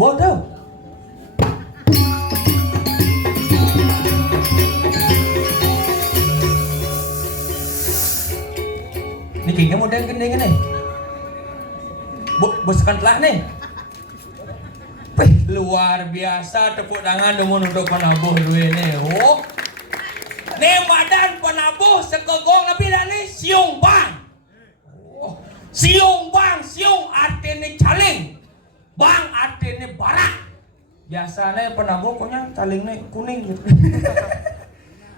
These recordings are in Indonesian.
Bodoh. Ini kayaknya model gendeng nih. Boskan telah nih. Luar biasa, tepuk tangan demun untuk penabuh duit nih. Oh. Nih badan penabuh sekegong lebih dari siung bang. Oh. Siung bang, siung artinya caling. Bang artinya barak. Biasanya penabuh punya calingnya kuning gitu.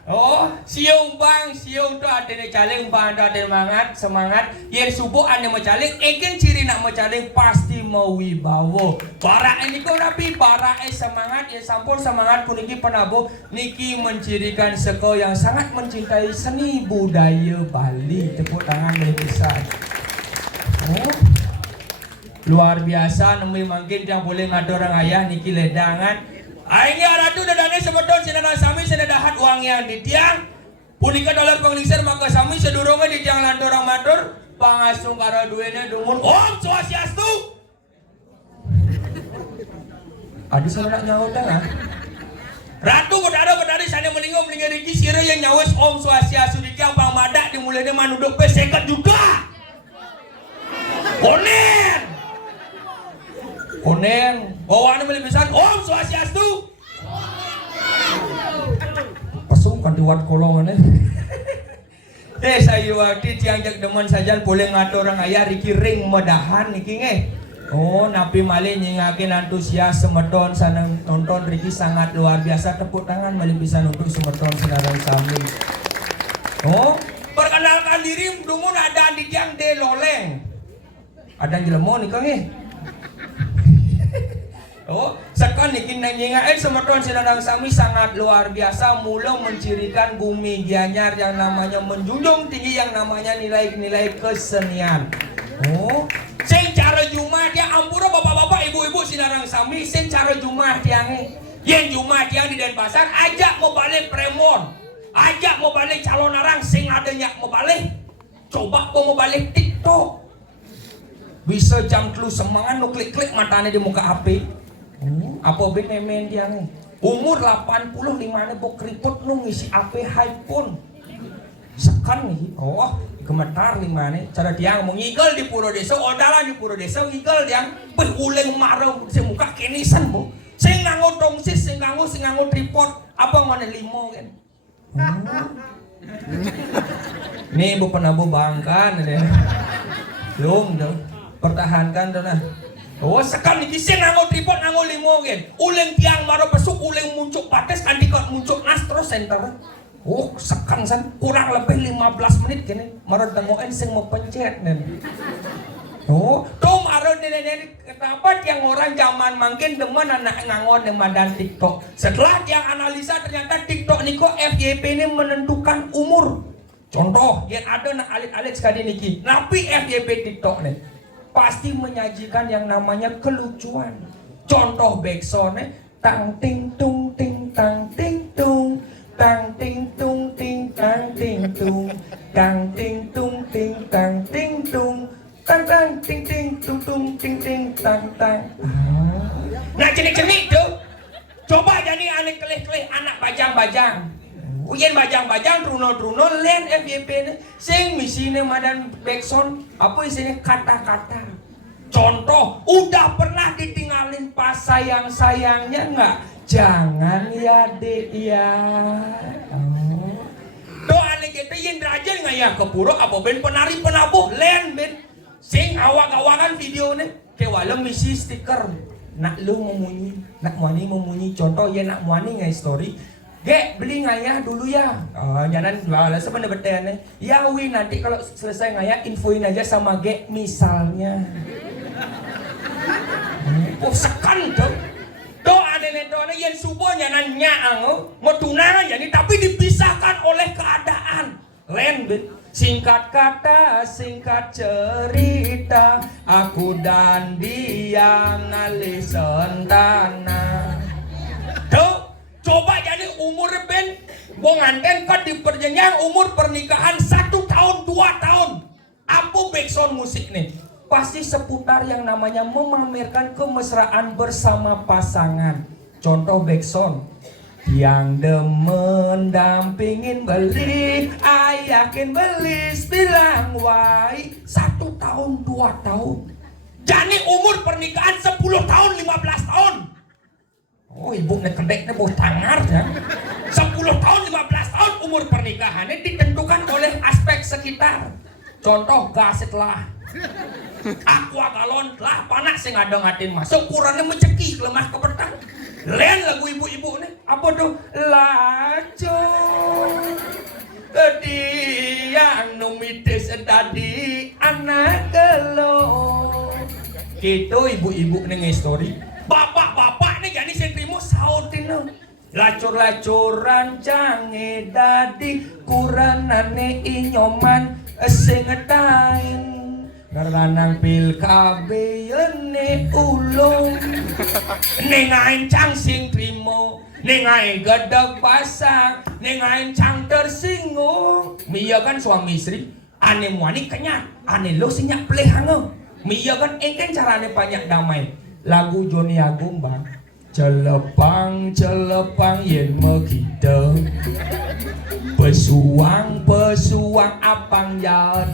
Oh, siung bang, siung tu artinya caling, bang tu artinya semangat. Yang subuh ane mecaling, eken ciri nak mecaling pasti mau wibawa. Barak ini kau rapi, barak semangat, ya sampun semangat puniki penabuh. Niki mencirikan seko yang sangat mencintai seni budaya Bali. Tepuk tangan dari besar. Oh, luar biasa, nemu mungkin yang boleh ngadu orang ayah niki ledangan. Aingnya ratu dadane sebetulnya sinada sami sinada hat uang yang di tiang. Punika dolar penglingsir maka sami sedurunge di tiang lantu orang matur. Pangasung karo duwene dumun Om Swastiastu. Adi sama nak nyawa tengah. Ratu bedari sana meninggal riki sire yang nyawes Om Swastiastu di tiang bang madak dimulainya manuduk peseket juga. Koneng, bawaan beli pisan Om Swastiastu. Pasung kan diwat kolongan saya waktu tiang jak demen saja boleh ngatur orang ayah riki ring medahan niki nge. Oh, napi malih nyingakin antusias semeton sana nonton riki sangat luar biasa, tepuk tangan malih bisa untuk semeton senarang sami. Oh, perkenalkan diri dumun ada di tiang de loleng. Ada jelemo nih kang Oh, sekan nikin nyingain semeton sinadang sami sangat luar biasa, mula mencirikan bumi Gianyar yang namanya menjunjung tinggi yang namanya nilai-nilai kesenian. Oh, sing cara Jumat dia ampura bapak-bapak ibu-ibu sinadang sami sing cara Jumat tiang yen Jumat tiang di Denpasar ajak mau balik premon, ajak mau balik calon arang sing adanya mau balik, coba mau balik TikTok. Bisa jam telu semangat lu klik-klik matanya di muka HP. Apa ben memen dia nih? Umur 85 nih bok keriput lu ngisi HP iPhone. Sekan nih. Oh, gemetar lima nih. Cara dia mau ngigel di Puro Desa, odalan di Puro Desa ngigel dia uleng marau si muka kenisan bu. Sing nganggo tongsis, sing nganggo tripod. Apa ngone limo kan? Nih bu penabuh bangkan deh. Belum dong. Pertahankan dong nah. Oh sekali kisah nanggo tripod nanggo limo gen. Uleng tiang maro pesuk uleng muncul pates andikot muncul nastro center. Oh sekarang san kurang lebih 15 menit gini. Maro tengokin sing mau pencet nen. Oh tuh maro nenek kenapa tiang orang zaman mungkin demen anak ngangon dan TikTok. Setelah tiang analisa ternyata TikTok niko FYP ini menentukan umur. Contoh yang ada nak alik-alik sekali niki. Napi FYP TikTok nih. Pasti menyajikan yang namanya kelucuan. Contoh backsound tang ting tung ting tang ting tung tang ting tung ting tang ting tung tang ting tung ting tang ting tung tang tang ting ting tung tung ting ting tang tang. Nah jenik-jenik tuh. Coba jadi anak kelih-kelih anak bajang-bajang. Uyen bajang-bajang truno-truno len FYP ne sing misine madan backsound apa isinya kata-kata. Contoh, udah pernah ditinggalin pas sayang-sayangnya enggak? Jangan ya dek ya. Doa nih gitu yen raja nggak ya ke pura apa ben penari penabuh len ben sing awak-awakan video nih kewalem misi stiker nak lu memunyi nak muani memunyi contoh ya nak muani ngai story. Gek beli ngayah dulu ya. Jangan jual sebenarnya betulnya. Ya wi nanti kalau selesai ngayah infoin aja sama Gek misalnya. Oh sekan tuh. Doa nenek doa yang subuh nyanan nyaang mau tunangan jadi tapi dipisahkan oleh keadaan. Len singkat kata singkat cerita aku dan dia ngalih sentana. Tuh coba jadi umur ben bonganten kan di perjanjian umur pernikahan 1 tahun 2 tahun. Apa backsound musik nih? pasti seputar yang namanya memamerkan kemesraan bersama pasangan. Contoh backsound. Yang demen dampingin beli, ayakin beli, bilang wai 1 tahun 2 tahun. Jadi umur pernikahan 10 tahun 15 tahun. Oh ibu kedeknya bos tangar ya. 10 tahun 15 tahun umur pernikahannya ditentukan oleh aspek sekitar. Contoh gaset lah, aqua galon lah, panas sing ada ngatin masuk ukurannya mencekik lemah ke petang. Lain lagu ibu-ibu nih, apa tuh? Laco yang numitis tadi anak gelo. Gitu ibu-ibu nih story. Bapak-bapak nih jadi sentrimo sautin no. Lacur-lacuran jange dadi kuranane inyoman sing ngedain. Karanang pil kabeyene ulung nengain cang sing trimo nengain gedeg basah nengain cang tersinggung. Mia kan suami istri ane muani kenyat ane lo sinyak pelehanga. Mia kan engken carane banyak damai. Lagu Joni Agung bang, celepang celepang yen megide pesuang pesuang apang yan.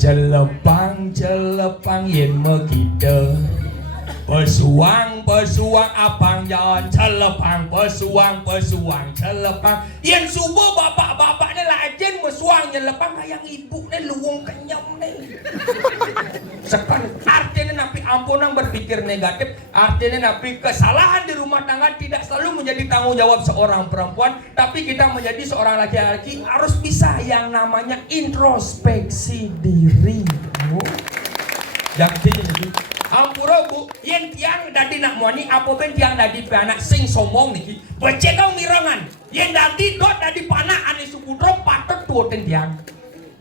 Celepang celepang yen megide pesuang pesuang apang yan. Celepang pesuang pesuang celepang yen subuh bapak-bapak ni lajen mesuang nyelepang hayang ibu ni luwung kenyam ni. Sekarang artinya napi ampunan berpikir negatif, artinya napi kesalahan di rumah tangga tidak selalu menjadi tanggung jawab seorang perempuan, tapi kita menjadi seorang laki-laki harus bisa yang namanya introspeksi diri. Jadi ampura bu, yang tiang dadi nak muani apa ben tiang dadi anak sing sombong niki, becekau mirangan, yang dadi dot dadi panak ane sukudro patut tuoten tiang.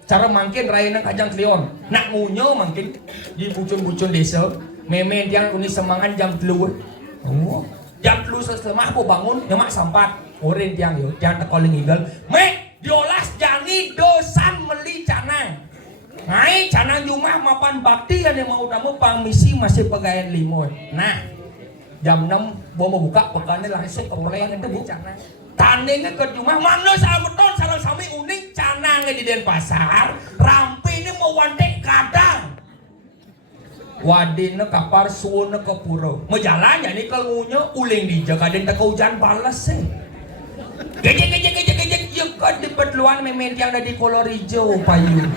Cara mungkin raya nang kajang klion, nak ngunyo mungkin di bucun-bucun desa, meme tiang uni semangan jam 3. Oh, jam 3 selemah aku bangun, nyemak sampat, oren tiang yo, tiang tekoling igel, me diolas jangi dosan meli canang. Ngai canang jumah mapan bakti yang mau tamu pang misi masih pegawai limon. Nah, jam 6 mau buka pekannya langsung ke mulai yang itu bu canang. Tandingnya ke rumah mana sama beton salam sami unik canangnya di Denpasar rampi ini mau wantek kadang wadina kapar suuna ke pura majalanya nih kalau ngunya uling di jaga dan tak hujan balas sih gejek ya kan di petluan memen yang ada di kolor hijau payu.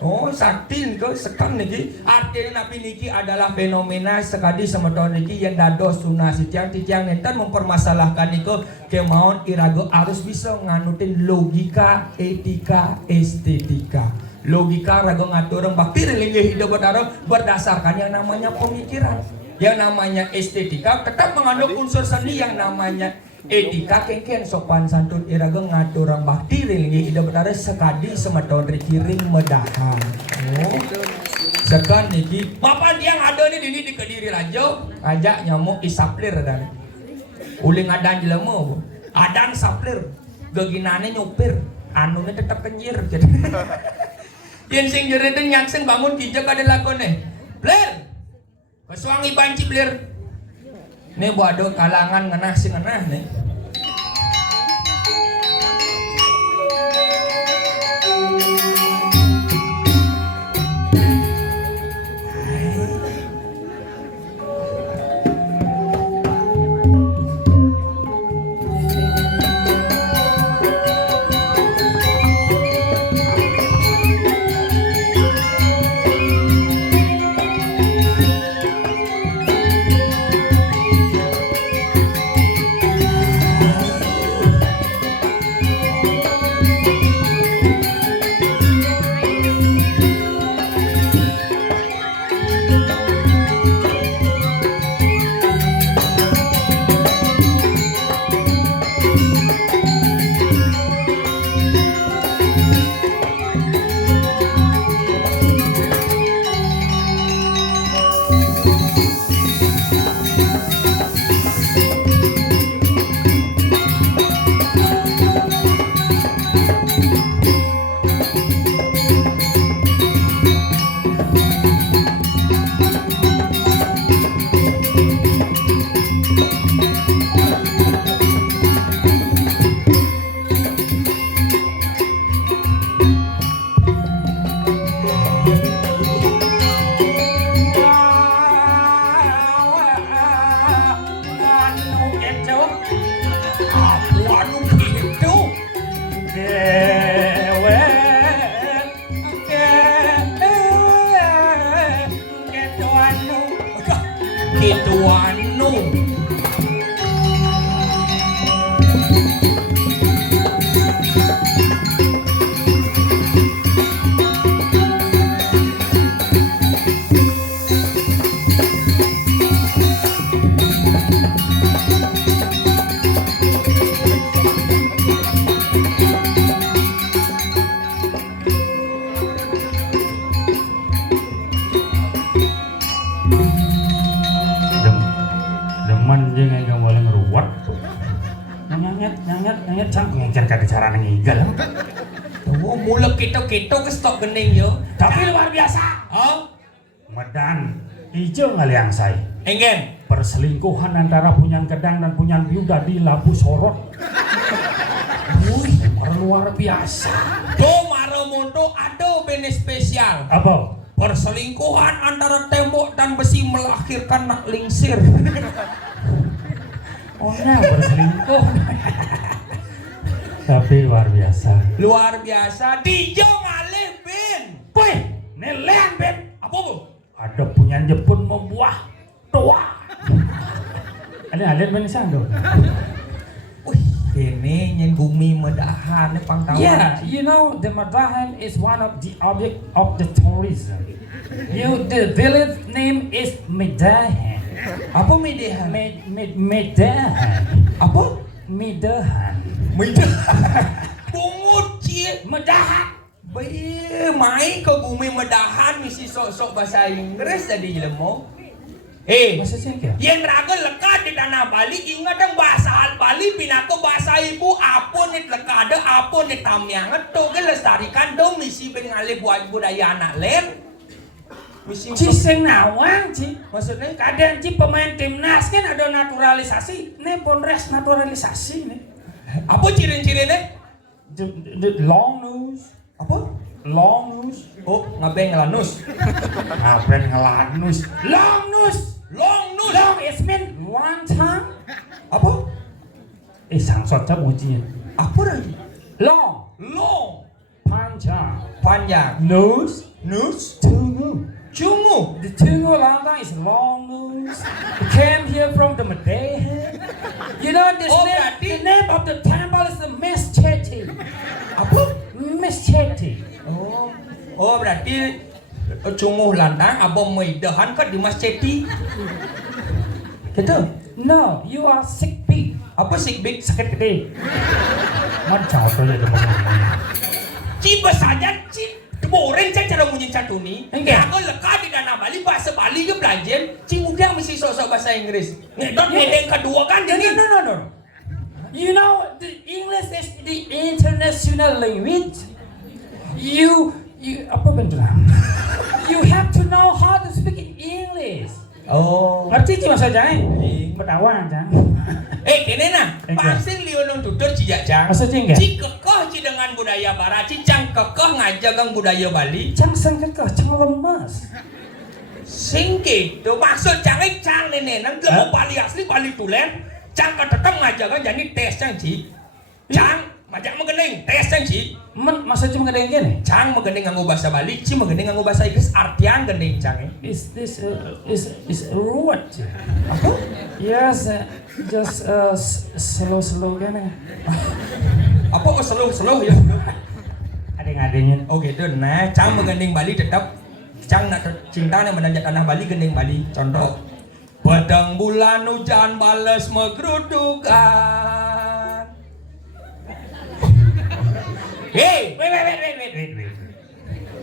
Oh saktin ke sekan niki artinya napi niki adalah fenomena sekali semeton niki yang dados sunah sitiang nenten mempermasalahkan niku kemauan irago harus bisa nganutin logika, etika, estetika. Logika rago ngatur bakti linggih hidup berdasarkan yang namanya pemikiran. Yang namanya estetika tetap mengandung unsur seni yang namanya etika kengken sopan santun iraga ngatur bakti linggih hidup benar sekadi semeton rikiring medahan. Oh, sekan niki mapan yang ada nih dini di Kediri Rajo ajak nyamuk isaplir dan uling adan jelema adan saplir geginane nyupir anunya tetap kenyir jadi yen sing jere teh nyakseng bangun kijek ada lakone bler pesuangi banci bler nih buat kalangan ngenah sing ngenah nih. Gitu anu. Demen jeung aya boleh ngeruwet. Nyangat cang ngecer ka cara ngigal. Oh, mulek kita ke stok gening yo. Tapi luar biasa. Oh, Medan ijo ngaliang say. enggen. Perselingkuhan antara Punyan Gedang dan Punyan Biuda di Labu Sorot. Wih, Luar biasa. do maromondo ada bene spesial. Apa? Perselingkuhan antara tembok dan besi melahirkan nak lingsir. Oh nah, berselingkuh. Tapi luar biasa. Luar biasa. Dijo ngalih Ben. Wih, nelean Ben. Apa bu? Ada Punyan Jepun membuah tua. Ada lihat Ben sando. Wih, ini nyen bumi medahan pangtawan. Yeah, you know the Madahan is one of the object of the tourism. The village name is Medahan. Apa medahan? Medahan. Apa? Medahan. Medahan. Bungut cie. Medahan. Bayi, main ke bumi medahan misi sok-sok bahasa Inggris tadi jelemo. Bahasa Cina. Yang raga lekat di tanah Bali ingat ang bahasa Bali pinako bahasa ibu apa nit lekade apa nit tamyanget to ke lestarikan dong misi ben ngalih buat budaya anak len. Misi Ciseng nawang ci. maksudnya Kadang ci pemain timnas kan ada naturalisasi. Nih bonres naturalisasi nih. apa ciri-cirinya? The long nose. Apa? Long nose. Oh, ngabeng ngelanus. Ngapain ngelanus? Long nose. Long nus. Long is mean long tongue. Apa? Sangsot ca ujian. Apa lagi? Long. Long. Panjang. Panjang. Nose. Nus. Tungu. Cungu. The Tungu Lantang is long nose. It came here from the Madeira. You know this Oh, name, berarti- the name of the temple is the Mescheti. Apa? Mescheti. Oh berarti cunguh lantang abang meidahan kan di masjid. Gitu. No, you are sick pig. Apa sih big? Sakit gede. Macam apa ya teman-teman? Ciba saja cip. Boring saya cara munyin satu ni. Enggak. Aku lekat di tanah Bali bahasa Bali ke belajar. Cimudang mesti sosok bahasa Inggris. Ngedot Yeah. ngedeng kedua kan No, jadi. no. You know, the English is the international language. You apa beneran? You have to know how to speak in English. Oh. Ngerti sih mas aja? Petawang jang. Kene nah. Enggak. Pasing lionong tutur cijak jang. Maksudnya enggak? Ci kekeh ci dengan budaya barat. Ci cang kekeh ngajagang budaya Bali. Cang sengkekeh, cang lemas. Sing gitu. Maksud cangnya cang nenek. Nang lemu Bali asli Bali tulen. Cang ketetem ngajagang jadi tes cang ci. Cang majak mengening tes cang ci. Maksudnya cuma ngedeng gini? Cang mengening nganggo bahasa Bali, ci mengening nganggo bahasa Inggris artian gendeng cang. Is ruwet. Apa? Yes, just slow gini. Apa kok slow ya? Adeng-adengin. Oh gitu. Nah, cang mengening Bali tetap cang nak cinta yang menanjak tanah Bali gendeng Bali. Contoh. Padang bulan hujan bales megrudukan. Hey, Wait.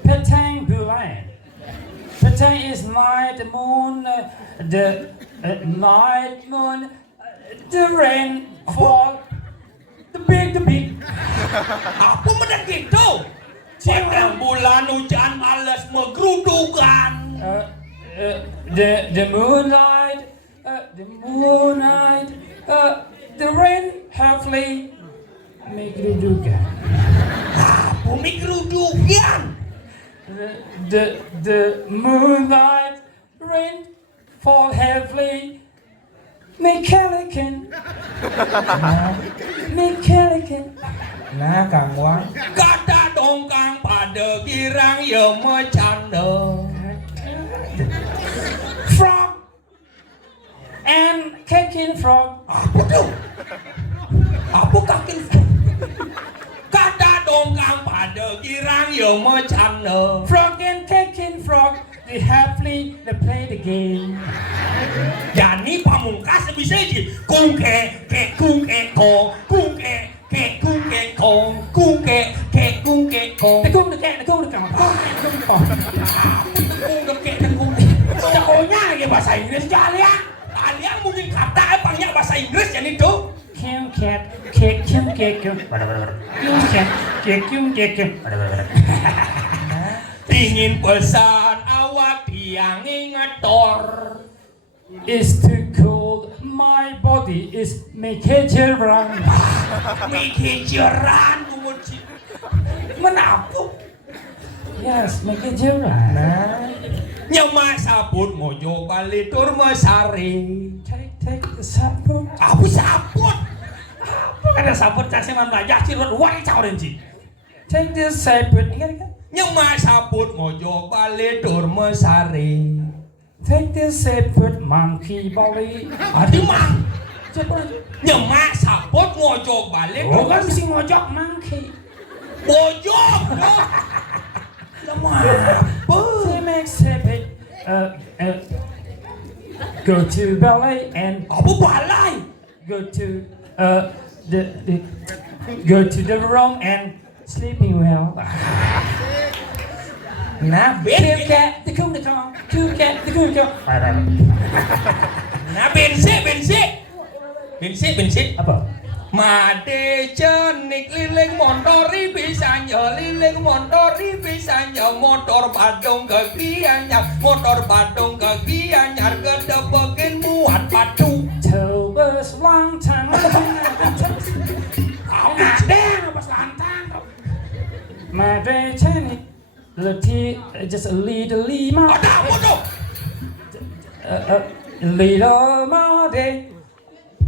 Petang bulan. Petang is night moon, the night moon, the rain fall, the big. apa benar gitu? Padang bulan hujan bales megrudukan. The moonlight, the rain heavily make you do that. Apa megrudukan? The moonlight rain fall heavily. Mechanican. Nah, Kang Wang. Kata dongkang pada girang ya macanda. From Caking frog. Apa tuh? Apa kakin frog? Kata dongkang pada girang ya macam ne. Frog and caking frog. They happily they play the game. Yani pamungkas bisa aja. Kung ke kung ke kong, kung ke kung ke kong, kung ke kung ke kong. The kung the cat, the kung the kong. Kung ke kung ke. Jagonya lagi bahasa Inggris ya. Kalian mungkin kata banyak bahasa Inggris jadi tuh. Kim cat, kick, kim, kick, kim. Kim cat, kick, kim, kick, kim. Ingin pesan awak tiang ingator. It's too cold. My body is making jerang. Mikir jeran kumuci. Menapu. Yes, making jerang. Nyemak sabut ngojo balik tur mesari. Take the sabun. Apa sabut? Ada sabun cak seman belajar cirut wai cak orang ji. Take the sabun. Ingat kan? Nyemak sabut ngojo balik tur mesari. Take the sabun monkey body. Adi mang. Cepat. Nyemak sabut ngojo balik. Oh kan mesti ngojok monkey. Bojok. Lemah. Apa? They make sabun. Go to ballet and Apa balai? go to the go to the room and sleeping well. Nah, Kill cat, the coon, the kong. Kill cat, the coon, the kong. Nah, bensin. Apa? Made jenik liling montori bisa liling montori bisa motor padong kegianyar motor padong kegianyar kedepekin muat padu. Tobas lantang. Ada apa lantang? Made jenik. Letih just a little lima. Ada apa tuh? Little made.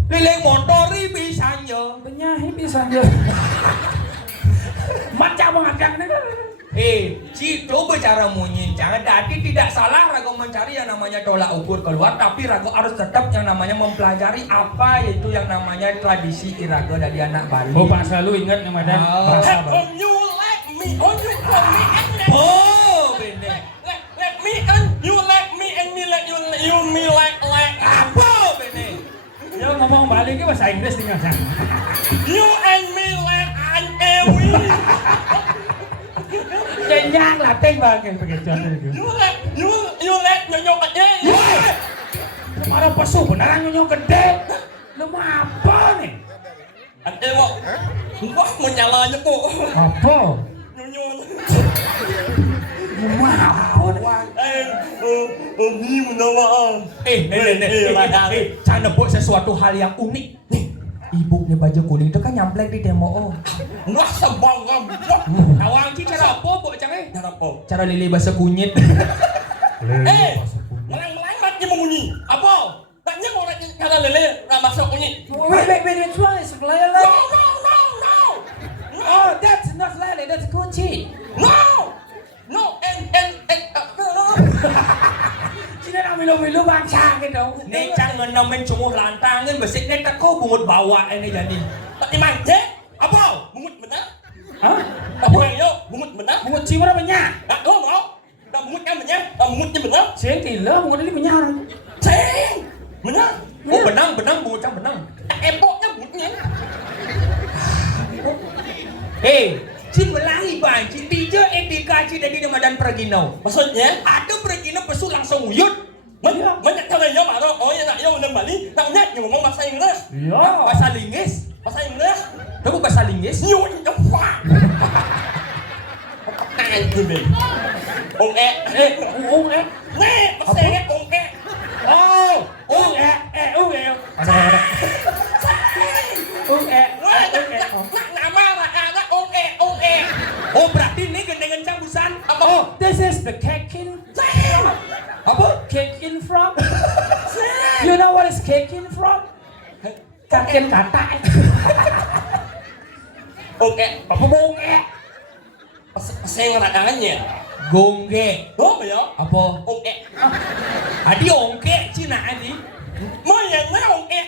Liling montori bisa Penyahi bisa aja. Macam mengatakan Cito bicara menyincang. Tadi tidak salah Rago mencari yang namanya tolak ukur keluar, tapi Rago harus tetap yang namanya mempelajari apa yaitu yang namanya tradisi Irago dari anak Bali. Oh, Pak selalu ingat nama dan bahasa Bali. You let me, oh you let me and Oh, bener. let me and you let me and me let you me let. Apa bener? Dia ngomong Bali ke bahasa Inggris tinggal sana. You and me let and we. Kenyang latih banget pakai contoh itu. You let nyonyok aja. Kemarin pesu beneran nyonyok gede. Lu mau apa nih? Mau, wah mau nyalanya kok. Apa? Nyonyok. Mau apa? Ini menawar. Jangan nebuk sesuatu hal yang unik. Nih, ibunya baju kuning itu kan nyamplek di demo. Nggak sebang Awang ci cara apa, Bok Cang? Cara apa? Cara lili bahasa kunyit. Melang-melang dia membunyi. Apa? Tanya mau nanya cara lele nggak masuk bunyi. Wait, which one is No. lele? Oh, that's not lele, that's kunci. No, Sini nak milu-milu bangsa gitu. Nih Cang ngenomen cumuh lantangan besik nih teko bungut bawa ini jadi. tak dimanja. Apa? Bungut benar? Hah? Tak boleh yo, bungut benar? Bungut cima dah banyak. Tak tahu mau. Tak bungutnya benar? Tak bungutnya benar? Saya tidak, bungut ini banyak orang. Ceng, benar? Oh benang bungut Cang benang. Epoknya bungutnya. Cin melangi bang, cin bija etika cin dari Ramadan Pergino. Maksudnya? Ada Pergino pesu langsung uyut. Banyak kali yo baru. Oh ya nak yo udah Bali. Tak banyak yo ngomong bahasa Inggris. Ya. Bahasa Linggis. Bahasa Inggris. Tahu bahasa Linggis? Yo apa? Anjir deh. Ong Eh. Nih, bahasa Inggris ong Oh, Nama anak ong Oh berarti ini gendengan cambusan. Oh, this is the caking. Apa? Caking frog. You know what is caking frog? Kakin kata. Oke, Apa bonge? saya ngerakannya. Gongge. Oh ya, Apa? oke. Adi ongke Cina adi. Mau yang mana oke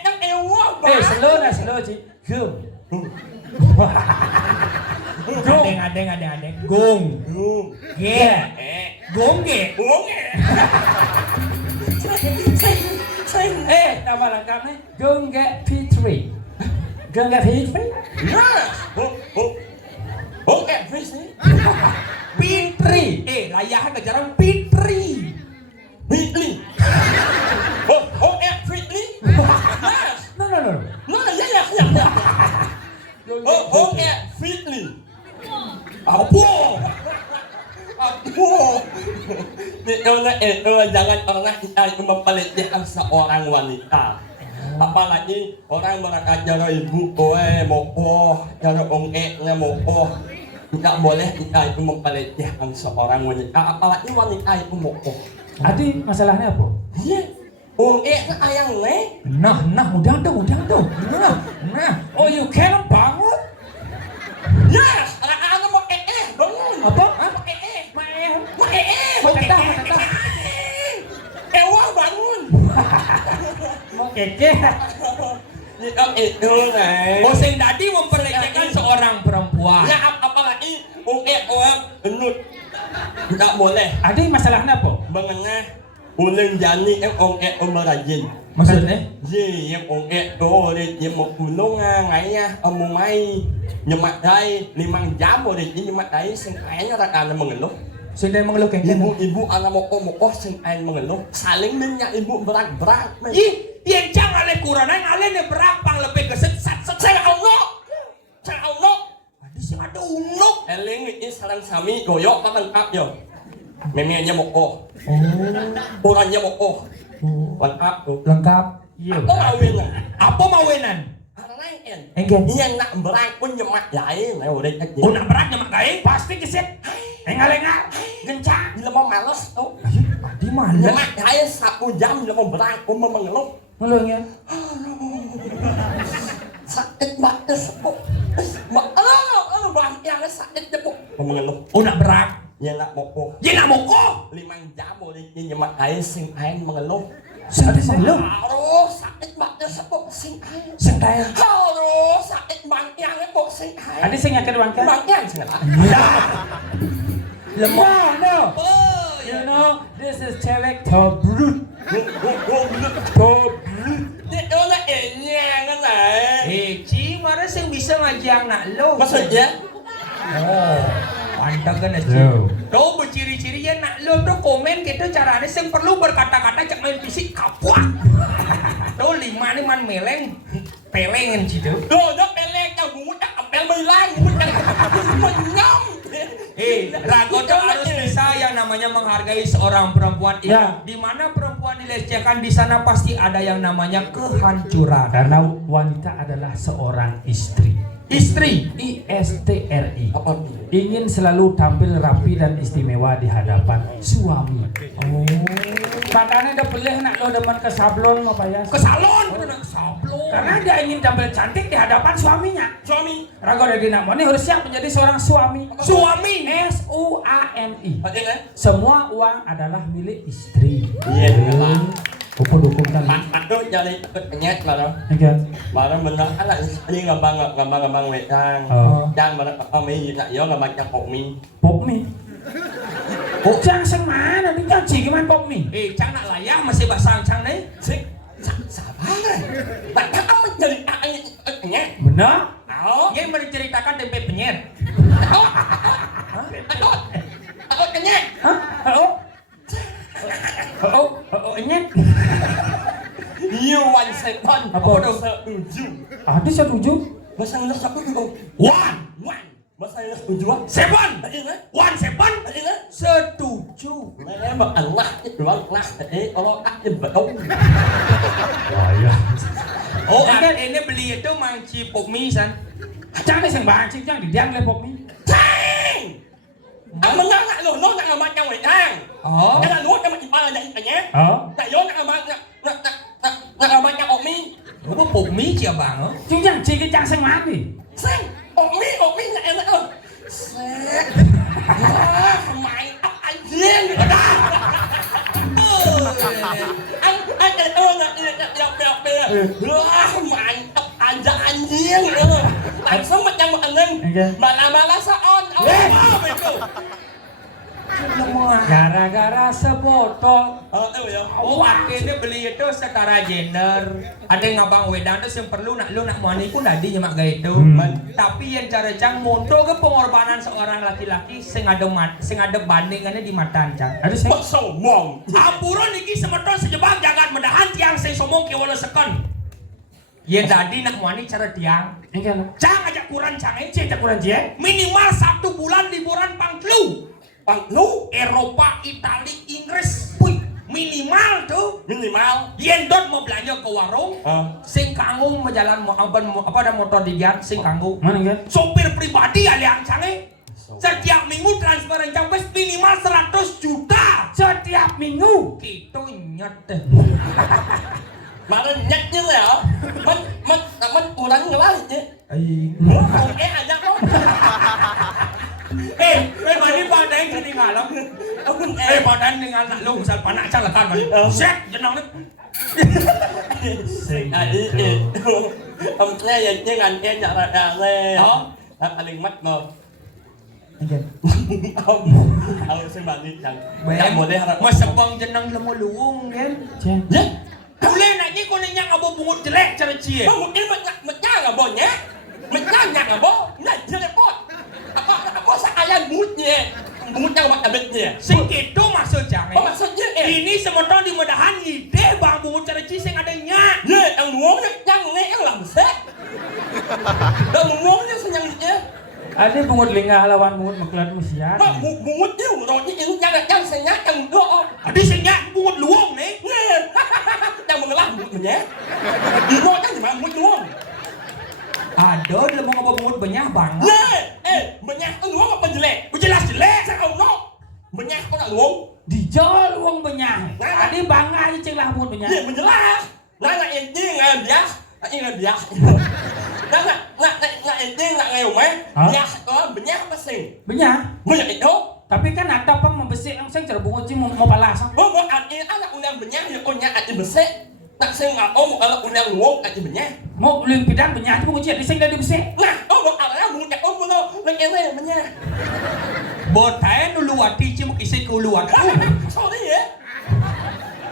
slow lah, slow cik. Gung. Adeng. Gung. Ge. Gung ge. Tambah lengkap nih. Gung get P3. Gung get P3. Pitri. Layahan kejaran Pitri. Fitli. Fitli. No. Ya. Fitli. Apa? Jangan pernah kita itu mempelitikan seorang wanita. Apalagi orang berangkat cara ibu kowe mopo, cara ongeknya mopo. Tidak boleh kita itu mempelitikan seorang wanita. Apalagi wanita itu mopo. Adi masalahnya apa? Iya. Ongeknya ayang le. Nah, udah dong. Nah. Oh, you cannot bangun? Yes, anak-anak mau bangun. Apa? Mau Kata. Ewa bangun. Mau keke. Itu nih. Oh, sing tadi memperlecehkan seorang perempuan. Ya apalagi orang genut. Tidak boleh. Adi masalahnya apa? Mengenai ulang jani yang merajin. Maksudnya? Ye yang yang mau ulung ngaya mai nyemak dai 5 jam dia nyemak dai sing ayahnya rakana mengeluh. Sing dia mengeluh kayak Ibu anak moko sing ayah mengeluh saling minyak ibu berat. Ih, tiang ale kurana ale ne berapang lebih kesesat. Saya Allah. Tadi sing ada unuk. Eling ini salam sami goyok lengkap yo. Memenya moko. Orangnya moko. Lengkap tuh. Lengkap. Iya. Apa mawenan? Enggen. Yang nak berat pun nyemak lain. Udah aja. Oh, nak berat nyemak lain? Pasti keset. Enggak. Gencang. Bila mau males tuh. Tadi malas. Nyemak lain 1 jam bila mau berat pun mengeluh. Ngeluhnya. Sakit banget sepuk. Yang sakit sepuk. Mengeluh. Oh, nak berat. Yang nak moko. Ya nak moko. 5 jam boleh nyemak lain sing ain mengeluh. Ada mengeluh. Aduh, sakit banget sepuk sing ain. Sentai. Aduh, sakit banget yang sepuk sing ain. Adi sing yakin wangkan. Bangkang sing lah. Lemah. No. Oh, You know, this is cewek tobrut. Dia orang enyang kan lah. Cing, mana sing bisa ngajang nak lo? Maksudnya? Oh, pandang kan aja. Yo. Tuh berciri-ciri ya nak lo tuh komen gitu caranya sing perlu berkata-kata cak main fisik kapuak. Tuh 5 nih man meleng, pelengan gitu. Tuh, peleng yang bungut yang apel melang, menyam. Rago tuh harus bisa yang namanya menghargai seorang perempuan. Ya. Di mana perempuan dilecehkan di sana pasti ada yang namanya kehancuran. Karena wanita adalah seorang istri. Istri. ISTRI. Apa itu? Ingin selalu tampil rapi dan istimewa di hadapan suami. Oh. Makanya udah pilih nak lo demen ke sablon apa ya? Ke salon, ke sablon. Karena dia ingin tampil cantik di hadapan suaminya. Suami. Rago dari Namoni harus siap menjadi seorang suami. Suami. SUAMI. Ada kan? Semua uang adalah milik istri. Iya, benar. Hukum kan. Aduh, jadi ikut penyet barang. Barang benar anak ini ngambang wetang. Dan barang kami tak yo ngambang cak kokmi. Pokmi. Cang sang mana nih kan sih gimana pokmi? Cang nak layak masih basang cang nih. Sik, sabar. Tak apa jadi penyet. Benar? Oh, Yang menceritakan tempe penyet. Aku penyet. Hah? Oh, nyet. You one second. Apa? Setuju. Ada setuju? Bahasa Inggris aku itu. One. Bahasa Inggris setuju. Seven. Ini. One seven. Ini. Setuju. Memang Allah itu Allah. Kalau aku betul. Wah, Oh, kan ini beli itu mangci pokmi san. Cang nih sang bancing cang didiang le pokmi. Cang. Ang mga nak ngamak yang wetang. Oh. Kaya luwag ka mag-ipala na niya. Oh. Tayo ngamak ngamak yang omi. Apa pokmi siya bang? Oh? Chúng chẳng chỉ cái trang xanh mát đi. Sang omi na enak oh. Sek. Mày anh riêng. Anh cái ơn là bèo. Mày Jiang itu langsung macam aneng bala-bala saon apa itu Gara-gara sebotol. itu ya Oh, akhirnya beli itu setara gender. Ada yang ngabang wedang itu yang perlu nak lu nak money pun tadi nyemak gaya itu. Tapi yang cara cang monto ke pengorbanan seorang laki-laki sing ada bandingannya di mata cang. Ada sih. kok sombong Ampuran iki semeton sejebak jangan medahan tiang sing sombong ke wala sekon. Yang tadi nak money cara tiang. Ini kan. Cang ajak kurang cang Cek kurang je. minimal 1 bulan liburan pangklu. lu Eropa, Itali, Inggris, wih, minimal tuh. minimal Yendot mau belanja ke warung, sing kanggo menjalan apa ada motor di jalan, sing kanggo. Mana kan? Sopir pribadi aliang canggih. Setiap minggu transfer rencang minimal 100 juta. Setiap minggu. Gitu nyet. mà nó nhắc như là mình kurang ngelari ya oke aja kok Mari pandai ketinggalan. ông Pandai dengan anak lu misal panak calakan mari. Set jenang ni. ông nghe vậy chứ ngành em nhận ra nghe paling mắt ngờ ông xin bạn đi rằng Bayang một đây harap masabang jenang lemo luwung kan. ya Boleh nak ni kau nanya abo bungut jelek cara cie. một cái mình nhang à bò nhé mình nhang à bò nhang chưa đẹp bò apa saya mut nhé mut yang makan bet nhé Sing itu maksud jangan. apa maksudnya Ini sementara dimudahan ide bang bungut cara cie sing adanya. nhé yang nuông nhang nghe yang làm xét đâu nuông như sao nhang nhé Ada bungut lingah lawan bungut meklat musian. mà mut yêu rồi như những nhang say nhát yang đó Adi sing nyak bungut luwung ni. nhé yang mengelah mut nhé di nuông kan cuma mut nuông Ada lemo abo bungut banyak banget. nhé menyah nuông apa jelek Jelas jelek. sao nó menyah kok nak nuông Dijual uang banyak. Tadi bangga aja cek lah bungut banyak. Dia menjelas. Nak ente ngai bias, ngai bias. Nak ente nak ngai umai, bias orang banyak apa sih? Banyak. Banyak itu. Tapi kan ada pang membesik langsung cara bungut sih mau balas. Buat anak undang banyak yang punya aja besek. Tak sih nggak om kalau undang luang aja banyak. Mau ling pidan banyak bungut sih dising dari besik. Nah, om anak banyak om lo, lagi ini banyak. Botain dulu hati cie mau kisah ke ulu hati. Sorry ya.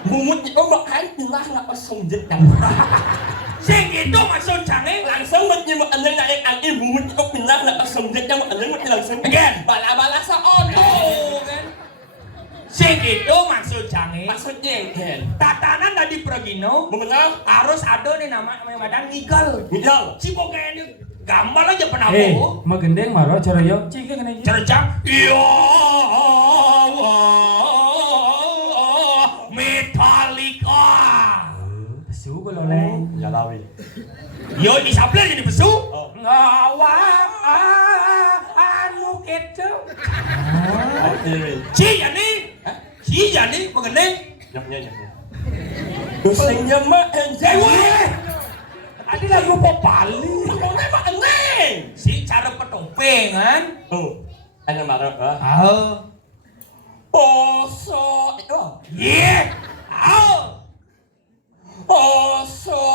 Mumut itu bakal pindah nak pasung jetang. Sing itu maksud jangan. Langsung macam anda nak yang mumut itu pindah nak pasung jetang anda macam langsung. Again. Bala-bala sa auto. Kan? Sing itu maksud jangan. Maksudnya yang kan? Tatanan tadi pergino Mengenal? harus ada nih nama badan ngigal. Mijal. Cipo kayak ini gambar aja pernah Eh, aku. magendeng maro cara yo cik kena je. Cercang. Iya. Metallica. Pesu kalau leh. Ya lawi. Yo disabler jadi pesu. Ngawak anu kecu. Oke. Ci ya nih. Ci ya nih mengenai. Nyoknya. Pusingnya mah Dewa. Ada lagu popali. Mau nembak eneng. Si cara petompengan. Ana marah ah. Ah. Oso itu. Iya. Ah. Oso.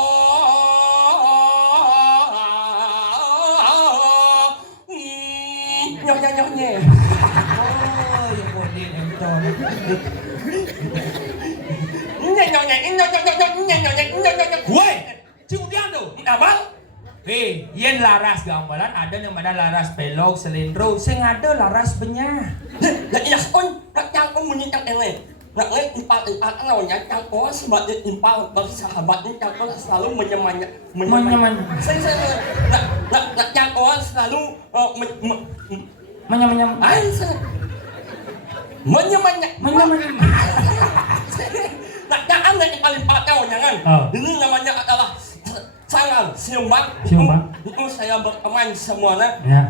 Nyoknya. Oh, yang bodin itu. Nyoknya. Woi, ciudian tuh. Abang. Yen laras gambaran ada yang ada laras pelok selendro, sing ada laras benyah. Nah, iya on, yang menyingkang ele. Nak impal namanya yang kau sebagai impal bersahabatnya yang kau selalu menyemanya. Saya nak yang kau selalu Menyam. menyemanya. Nak jangan impal kau jangan. Ini namanya adalah sangat siumbang. Itu saya berteman semuanya. Ya.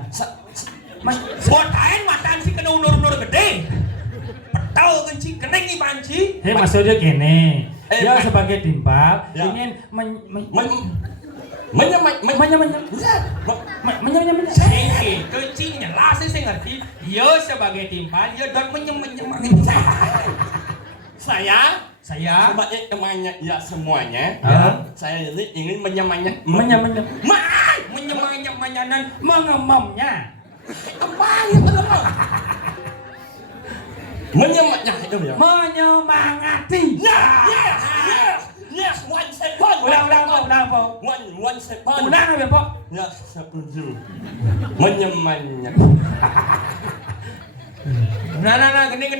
Buat kain matan si kena unur gede. Tahu kenci keneng ni panci. Maksudnya gini. Dia sebagai timbal Ya. ingin menyemanya. Sing itu cing jelas sih ngerti. Yo sebagai timpal, yo dot menyem. Saya Saya sebagai temannya ya semuanya. Ya. Saya ini ingin menyemanya. Menyam. menyem kemanyanan mengemamnya. Apa itu nama? Menyematnya itu ya. Menyemangati. Yes, 1 second. Ulang, Pak. One second. Ulang ya, Pak. Ya, setuju. Menyemanya. Nah, gening.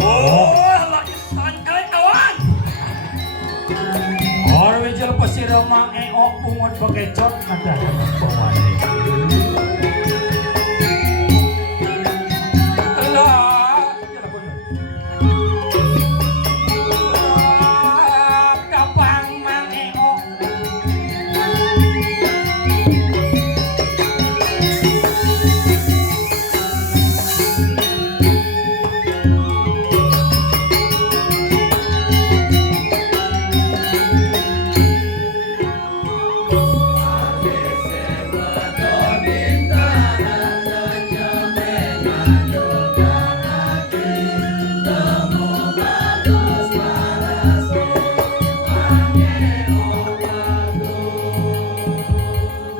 Oh, lagi santai kawan. Orang wajah lepas si Roma eok pungut bekecot ada bawa kapang mang eok.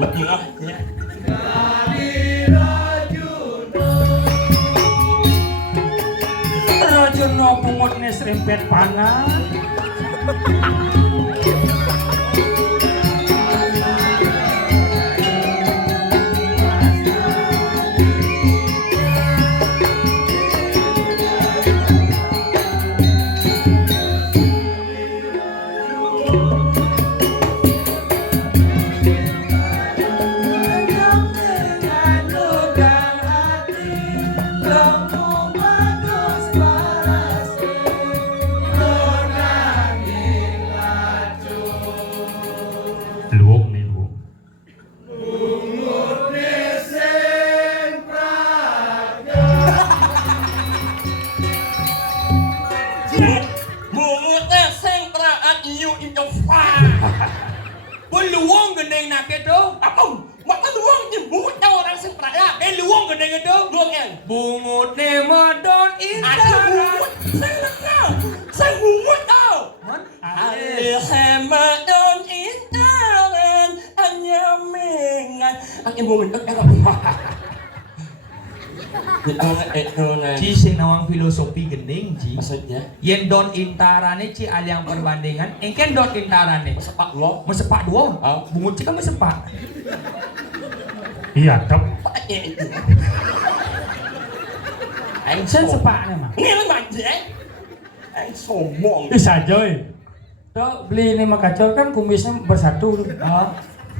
Betul ya. Rajono pungut ne serempet panah. Luwung nih luwung. Mungutnya sing praat iu itu fa. Peluang gening nak itu. Apa? Maka luang di mungutnya orang sing praat. Luang gening itu. Luang yang. Bungut ne medon Ada indah. mungut. Saya mungut tau. Alhamdulillah intaran hanya mengan. Akin mungut tak ada. Itu Ci sing nawang filosofi gening Ci. maksudnya Yen don intarane Ci aliang perbandingan, engken don intarane. sepak lo. Mesepak dua. Ah. Bungut Ci kan mesepak. Iya, Dok. Pakai itu. Anh Sen sombong. sepaknya mah. Nghe nó mạnh gì anh? Anh sombong. Bisa joy. Dok beli ini makacau kan kumisnya bersatu.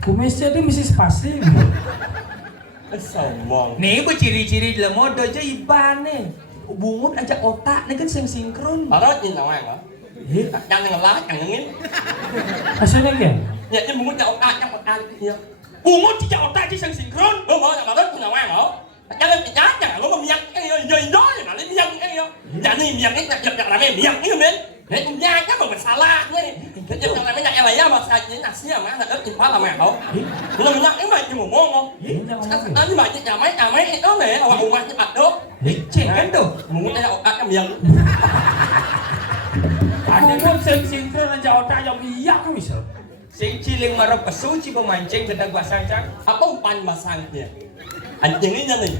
Kumisnya itu mesti spasi. Anh sombong. Nih ciri-ciri dalam mode aja ibane. Bungut aja otak nih kan sing sinkron. Ở đó nhìn nào anh hả? Đang ngồi lá càng nghiến. Hasilnya kan? Nhật như muốn nhậu ai trong một ai kia. Bungut aja otak aja sing sinkron. Đúng rồi, ở đó nhìn nào anh hả? Cho nên cái giá chẳng nó mà miệng cái gì đó mà lấy miệng cái gì. Dạ ni miệng cái nhập nhập làm em miệng cái bên. Để cùng da chắc mà mình xà la đấy. Cái nhập làm cái nhà này mà xài những nạc xia mà là ớt chín phá làm mẹ hả? Nó mình nhắc cái mày chim mồm không? Đó nhưng mà nhà máy đó này là ủng mặt cái mặt đó. Cek kan tuh. Muốn đây là cái miệng. Bungut sing sinkron aja otak yang iya kan bisa. Sing ciling marah pesu Ci pemancing gedang basang cang. Apa umpan masang dia? Anh chừng ý nhân này.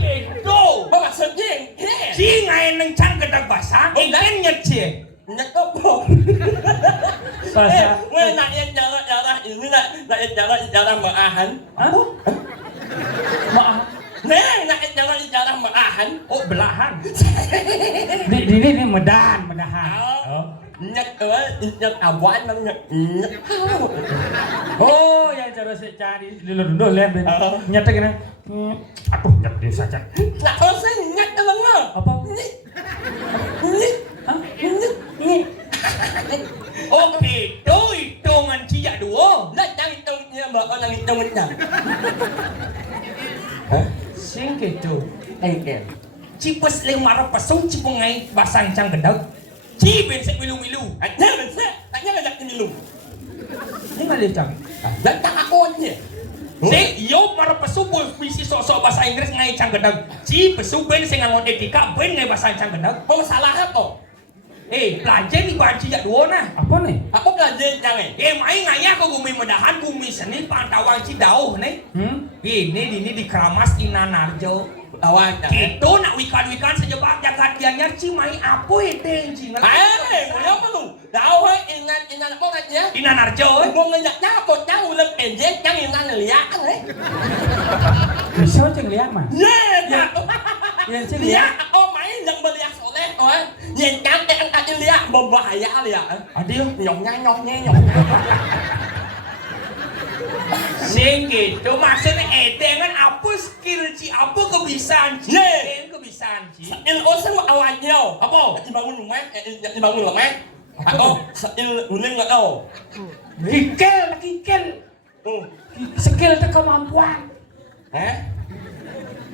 Itu. Có mặt sân chiên. Ci ngai nang cang gedang basang. Engken nyet Ci. Nhắc có bộ. Bahasa. Quên lại em chờ ra. Ini lại chờ ra mở à hắn. Hah? Maaf. Nè, lại em chờ ra mở à hắn. Oh belahan. Ini medahan. Nhắc nhắc à quán nó nhắc. Oh, yang cara saya cari dulu lihat deh. Nyata gini. Aduh, nyat dia saja. Là ơ xin nhắc cái lưng đó. Apa? Hah? Oh itu hitungan Ci ya dua. Lại đang hitung như mở ơn đang hitung anh chẳng. Hả? Sing gitu. Anh kèm. Ci pas leng marah pasung ci pengai basang cang gedang. Ci ben sek milu-milu. Anya bencet, tanya ngajak milu. Ini ngalih cang. Dan tak akonnya. Sek yo marah pasung boy misi sok-sok bahasa Inggris ngai cang gedang. Ci pasung ben sek ngangon etika ben ngai basang cang gedang. Masalah apa? Belajar di banci jak dua nah. Apa nih? Apa belajar jangan? Main ngaya ke bumi medahan bumi seni pantauan Cidauh nih. Hmm? Ini di Kramas Inanarjo. Lawan Gitu nak wikan-wikan sejebak jagat dia nyarci main apa itu cing. Boleh apa lu? Tahu inan mau ngajak? Inanarjo. Mau ngajaknya apa? Tahu ulang penjek yang inan lihat Bisa ceng lihat mah. Ya, Yang ceng lihat. lihat. Oh main yang beliak soleh, oh. Nhìn cam cái anh lihat berbahaya lihat. Adil. Nyoknya. Sing gitu maksudnya dengan apa skill ci apa kebisaan ci kebisaan ci Il osen awalnya apa dibangun rumah, dibangun rumah. Aku il uning nggak tahu. Kikel. Skill itu kemampuan.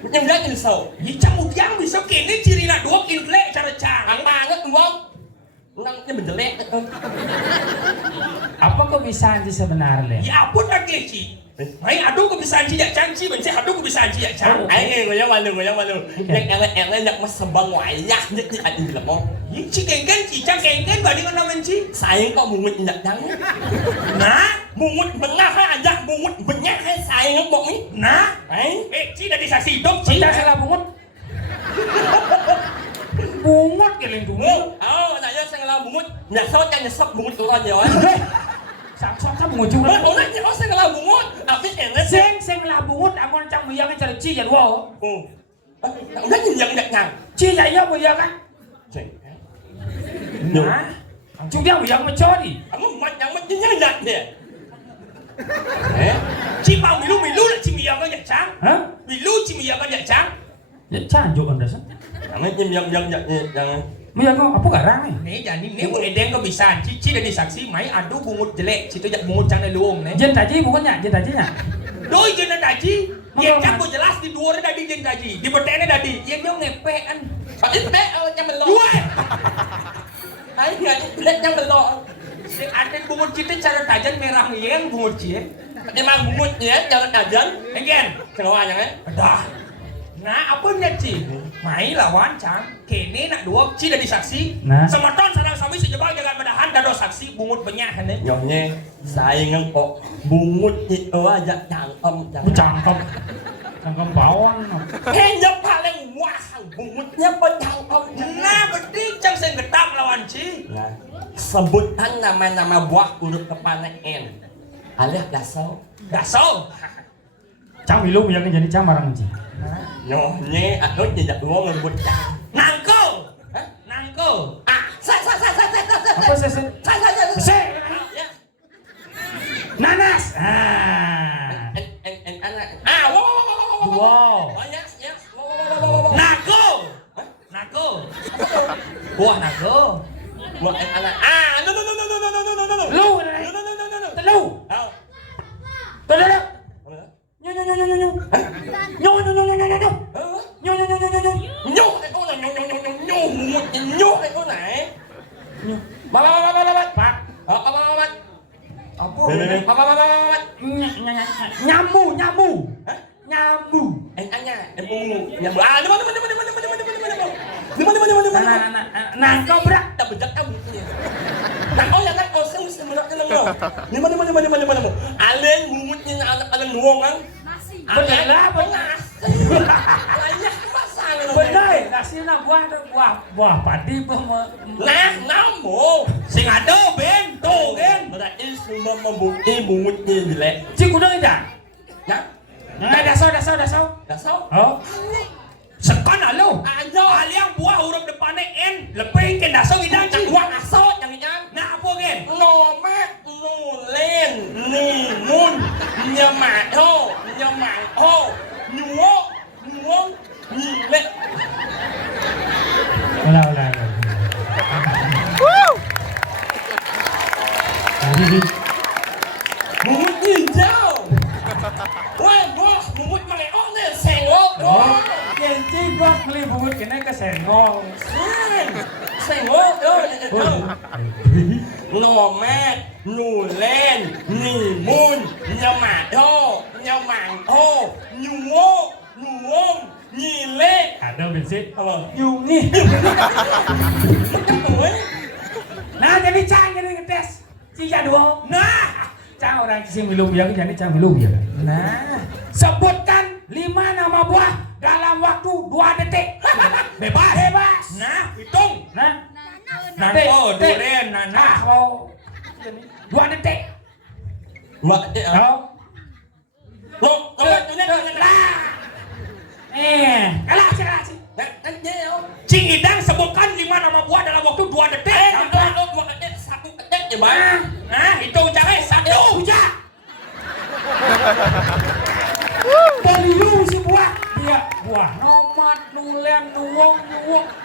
Yang bilang ini so. ini kemudian bisa kini ciri nak dua intle cara cara Apa banget uang? Nangnya menjelek. Apa kebisaan sih sebenarnya? ya apa lagi ci main aduh kebisaan ci jak canci benci aduh kebisaan ci jak cang Anh người malu. Yang ele yang mas sebang wayah nhất như anh bilang mau. ini ci kengken ci cang kengken banding dengan ci Saya kok mungut tidak dang. nah Mungut bengah aja, mungut bengah saya ngomong ni. nah ci dari saksi hidup ci Tidak salah bungut. Bungut kalian bungut. Oh, saya ngelau mungut. Nyesot kan nyesot mungut turun ya. Sama bungut juga. Orang ni saya ngelau mungut. Tapi enak. Seng lah bungut. Amun cang muyang kan cari cia dua. Udah yang nyang. Cia ya muyang kan. nah Juga muyang mencuri. Kamu yang mestinya nyang dia. ci mau milu lah ci miyang kan jak cang Hah? milu ci miyang kan jak cang Ya canjuk kan dasar. Kamu yang Muyang kau apa garang nih? nih jadi nih mau edeng kebisaan ci dari saksi main aduh bungut jelek ci tu jak bungut cang dari luang nih Jen taji bukannya, jen tajinya. doi jenak daji Maka yang cang bu jelas di dua tadi jeng daji di betene tadi yang dia ngepean Pak itu yang belok. dua Ayo nggak yang belok. sing ada bungut kita cara tajan merah yang bungut ci Dia mang mungutnya jalan kajian. again Keluarnya kan. dah nah apa nih ci main lawan cang kene nak dua ci dari saksi Nah. semeton sarang sami sejebak jalan bedahan dado saksi bungut banyak nih Nyonya saya ngengkok bungut itu aja cangkem. Cangkem bawang. Yang paling wah bungutnya pencangkem. nah berarti cang saya getak lawan ci Nah, sebutan nama-nama buah huruf kepala N. Alias gasol. gasol Cang milu muyang jadi cang barang ci. Nyonya atau tidak mau ngebut. nangko Hah? nangko Apa sesen? Se. Ya. Nanas. Ah. Anak. Ah, wow. Wow. Oh ya. nako nako buah nako Buat anak. Ah, no. Lu. Telu. Oh. Telu. Nyo. Nhô cái con này. Ba. Pak. Apa? Nyambu. Hah? Nyambu. Anh em bungu. Nyambu. Ah, di mana? Nangkau berak. Tak bejak kamu. Nah, oh ya kan kau sing berak kan lo. Di mana? Alen bungutnya anak alen luang kan. Bener lah, benar. Layak masalah. Bener, nasinya buah padi Nah, namo. sing ada bento kan Berarti semua membukti bungutnya jelek. Cik udah tidak? Ya? Nggak dasau. Dasar. Oh, sekan alo Ayo. aliang buah huruf depannya N lebih ke dasar hidang Yang ci gua asal yang ini. nah apa kan Nomet nulen ni nun nyamaho nyuong nyile. ulah. Mungut hijau. Wah, mungut maleo ni sengok. Kencing buat melibut kena ke sengong. Sengok đó nô mát nù lên nì môn nhau mà thô nhau màng thô nhu ngô nù ngôn nhì lê Ada bensin. apa You ni. macam tu Nah jadi cang jadi ngetes. Si jadwal. Nah, cang orang sing milu biar jadi cang milu biar. Nah, sebutkan 5 nama buah dalam waktu 2 detik. Bebas. Bebas. Nah, hitung. Nah, Nano, durian, nana. Kalau 2 detik. mak dia Tahu? lo lo tu ni Lah. Kalah sih. nak dia Cing Idang sebutkan 5 nama buah dalam waktu 2 detik. lo mak dia satu kecil je bang Nah, hitung caranya 1. Hujah. Pelilu si buah. Dia buah. Nomad, nulen, nuwong,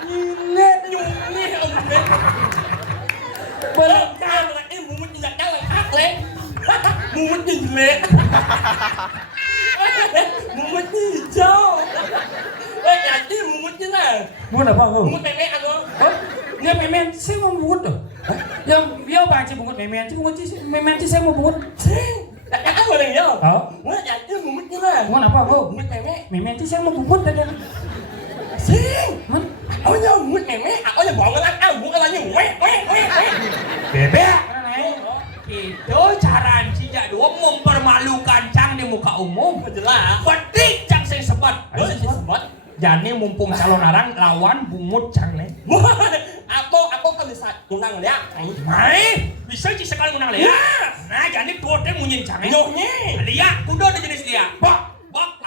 nyilet. nhung ni ông ni Belum Kan là em muốn nhìn cái là khác lên muốn nhìn lên muốn nhìn cho ê cả chứ muốn như nào Muốn apa kau? muốn mẹ ăn không Dia memen, saya mau bungut tu. Yang dia baca bungut memen, memen saya mau bungut. đã rồi này nhá Hả? muốn là chứ muốn như nào Bungut apa kau? muốn mẹ Memen saya mau bungut dah. Mun ở nhau muốn mẹ ở nhà bọn nó ăn muốn ăn như quét bebek. Itu cara si Jadwal mempermalukan Cang di muka umum. jelas Petik Cang sing sebat. đó là gì Jadi mumpung calon arang lawan bungut Cang nih. apa kan bisa undang dia Mai, bisa sih sekali menang Lia. Nah, jadi tuh dia munyin Cang nih. nyonya Lia, kudu ada jenis Lia. Bok,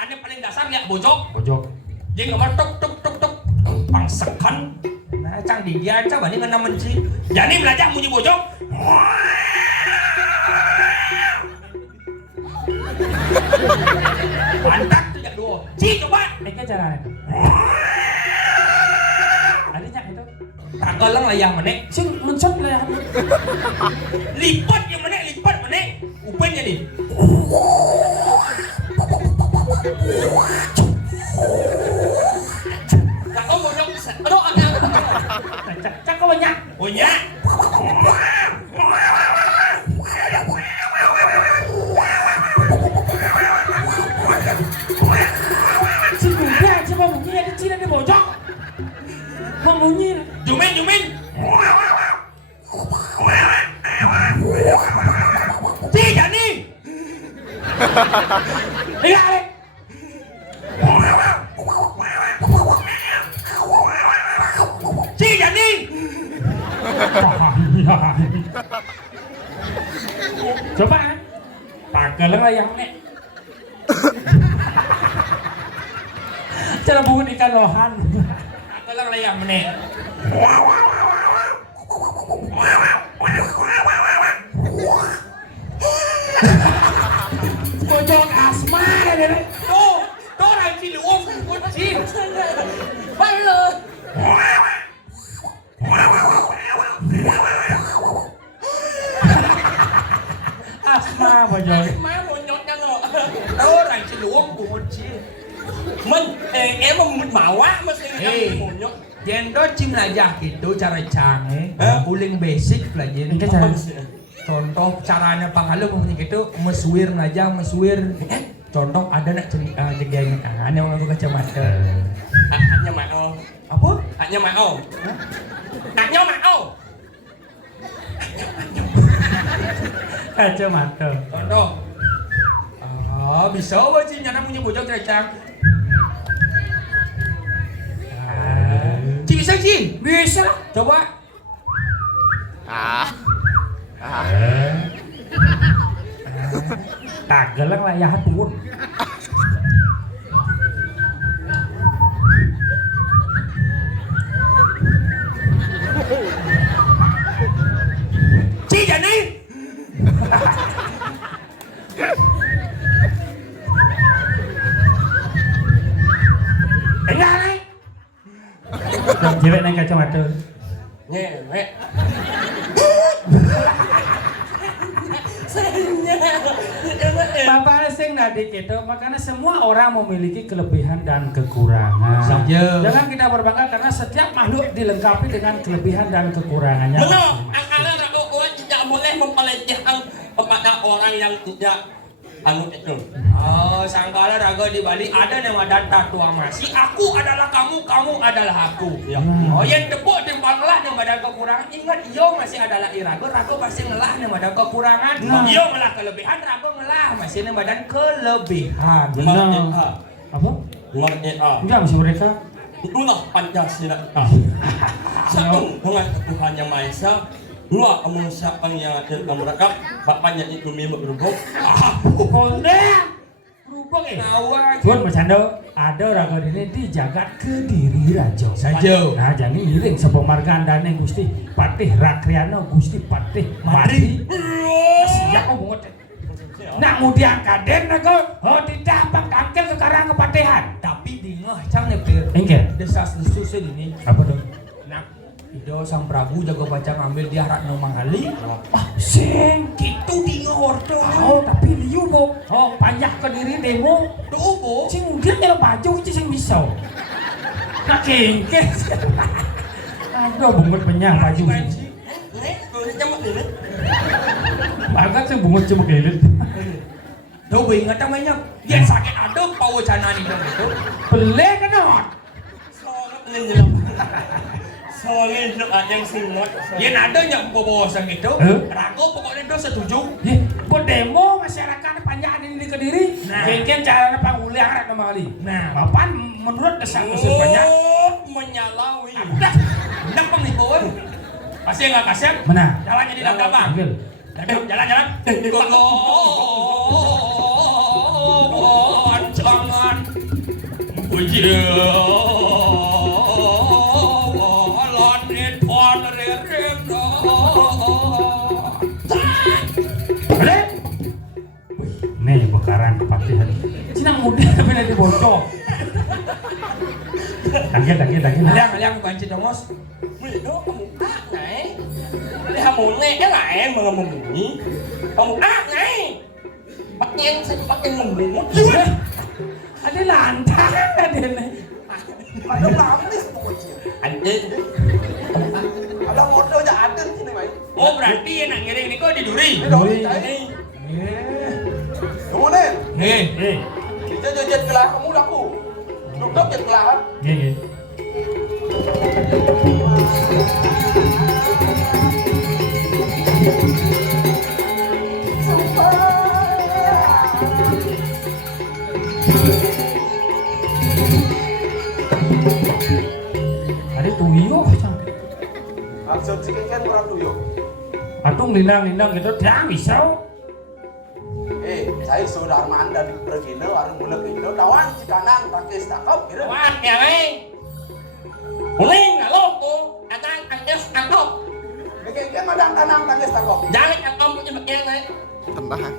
ini paling dasar Lia bojok. Bojok. Jadi nggak tuk pangsekan. Nah, Cang di dia coba nih ngena menci. Jadi belajar munyi bojok. Mantap tuh Jadwal. Ci coba. Ini cara. Adanya itu. Tak galang lah yang menek. Sing mencet lah. Lipat yang menek, lipat menek. Upen jadi. là có một trong đó ăn ăn Chắc có banyak. Punya. Si kuda, si mau bunyi ada cina di bojok. Mau bunyi. Jumin. Ci jadi. Lihat, Ale. Ci jadi. Coba. Pakai lah yang nek. Cara bungut ikan lohan. Tak galang lah yang menek. Bojok asma deh. Tuh orang Ciliwung kucing. bay lên Asma bojok. má một nhọt cho rồi Orang Ciliwung kucing. mình em mà mình bảo quá mà xin Hey. một nhọt Jendo cim aja gitu cara Cang Hah? uling basic pelajaran. Ini cara. Contoh caranya pangalu ngomong gitu meswir aja meswir. Contoh ada nak jegeng ada yang ngaku kacamata. hạt nhau mặn không Apa? hạt nhau mặn không hạt nhau mặn không Kacamata. Contoh. Bisa apa sih nyana punya bojok cara Cang? Ci bisa Ci? Bisa lah. Coba. Tagelang lah ya hatun. Ci jadi. Enggak nih. Cewek naik kacamata. nghe mẹ aksennya. Bapak sing nadi gitu, makanya semua orang memiliki kelebihan dan kekurangan. Saja. Jangan kita berbangga karena setiap makhluk dilengkapi dengan kelebihan dan kekurangannya. Benar, karena orang tidak boleh memelecehkan kepada orang yang tidak anu itu. Oh, sangkala raga di Bali ada nama tatu amasi. Aku adalah kamu, kamu adalah aku. Ya. Oh, yang tepuk timbal ngelah yang badan kekurangan. Ingat, iyo masih adalah iraga. Raga pasti ngelah yang badan kekurangan. Nah. Iyo ngelah kelebihan, raga ngelah masih yang badan kelebihan. Merdeka. Apa? Merdeka. Enggak masih mereka. Itulah Pancasila. Ah. Satu dengan Tuhan Yang Maha Esa. Dua, mengusahakan yang adil dan berakal. Bapaknya itu milik berhubung. Konde. Berubah Awak. Buat bercanda, ada raga ini di jagat Kediri Raja. Saja. Nah, jadi iring sebab margandane Gusti Patih Rakriano Gusti Patih Mari. Siap kok bungut. Nak kemudian kaden raga, oh tidak tampil sekarang kepatihan. Tapi di ngeh cang nepir. Engke. Desas-desus ini. Apa tuh? Nak, Ido sang Prabu jago baca ngambil dia rak nomang kali. Sing Gitu di ngeh ordo. oh tapi liu bo. Oh panjang ke diri demo. Tuh, Bo. Sing kemudian nyala baju itu sing bisa. Nak kengke. Aduh bungut penyang baju. Nek, boleh cemuk ini. Banget sih bungut cuma gelit. Tuh, Bo, ingat namanya. Dia sakit ada pau canan itu. Beli kenot. Soalnya ini jelas. Soalnya itu ada yang singot. Yang ada yang bawa sang itu. Rago pokoknya itu setuju. Ye, buat demo masyarakat panjang ini di Kediri. Nah. Mungkin cara panggulnya arek nama kali. Nah, Bapak menurut desang usul banyak. Menyalawi. dah. Hendak pang nih, Boy. Pasti nggak kasih. Mana? Jalannya di dalam bang. Panggil. Jalan. Jangan. Balik. Nih bekaran kepatihan. Cina muda tapi nanti bocor. Tangkil. Alang banci dongos. Itu kamu naik. Kamu naik cái lại em mà membunyi. Kamu naik. Pakai membunyi. Ada lantang ada nih. Ada lamis pokoknya. Anjing. Ada modal aja ada di sini, Mai. Oh, berarti yang ngiring ini kok di duri. Ini dong, Duri. cai. Kamu nih, Nih. kita jajan gelas kamu laku. Duduk jajan gelas. Ye. Ada tuyo kacang. Maksud sih kan kurang tuh yuk. Atung lindang gitu dia bisa. Saya Sudarman dari Pergino, orang mulai itu tawan Cikanang, Tangkis Takap, gitu. Kawan ya, Mai. Kuning halo tuh. Atang angkes angkop. Bikin madang tanang Tangkis Takap. Jangan angkop punya bagian naik. Tenang.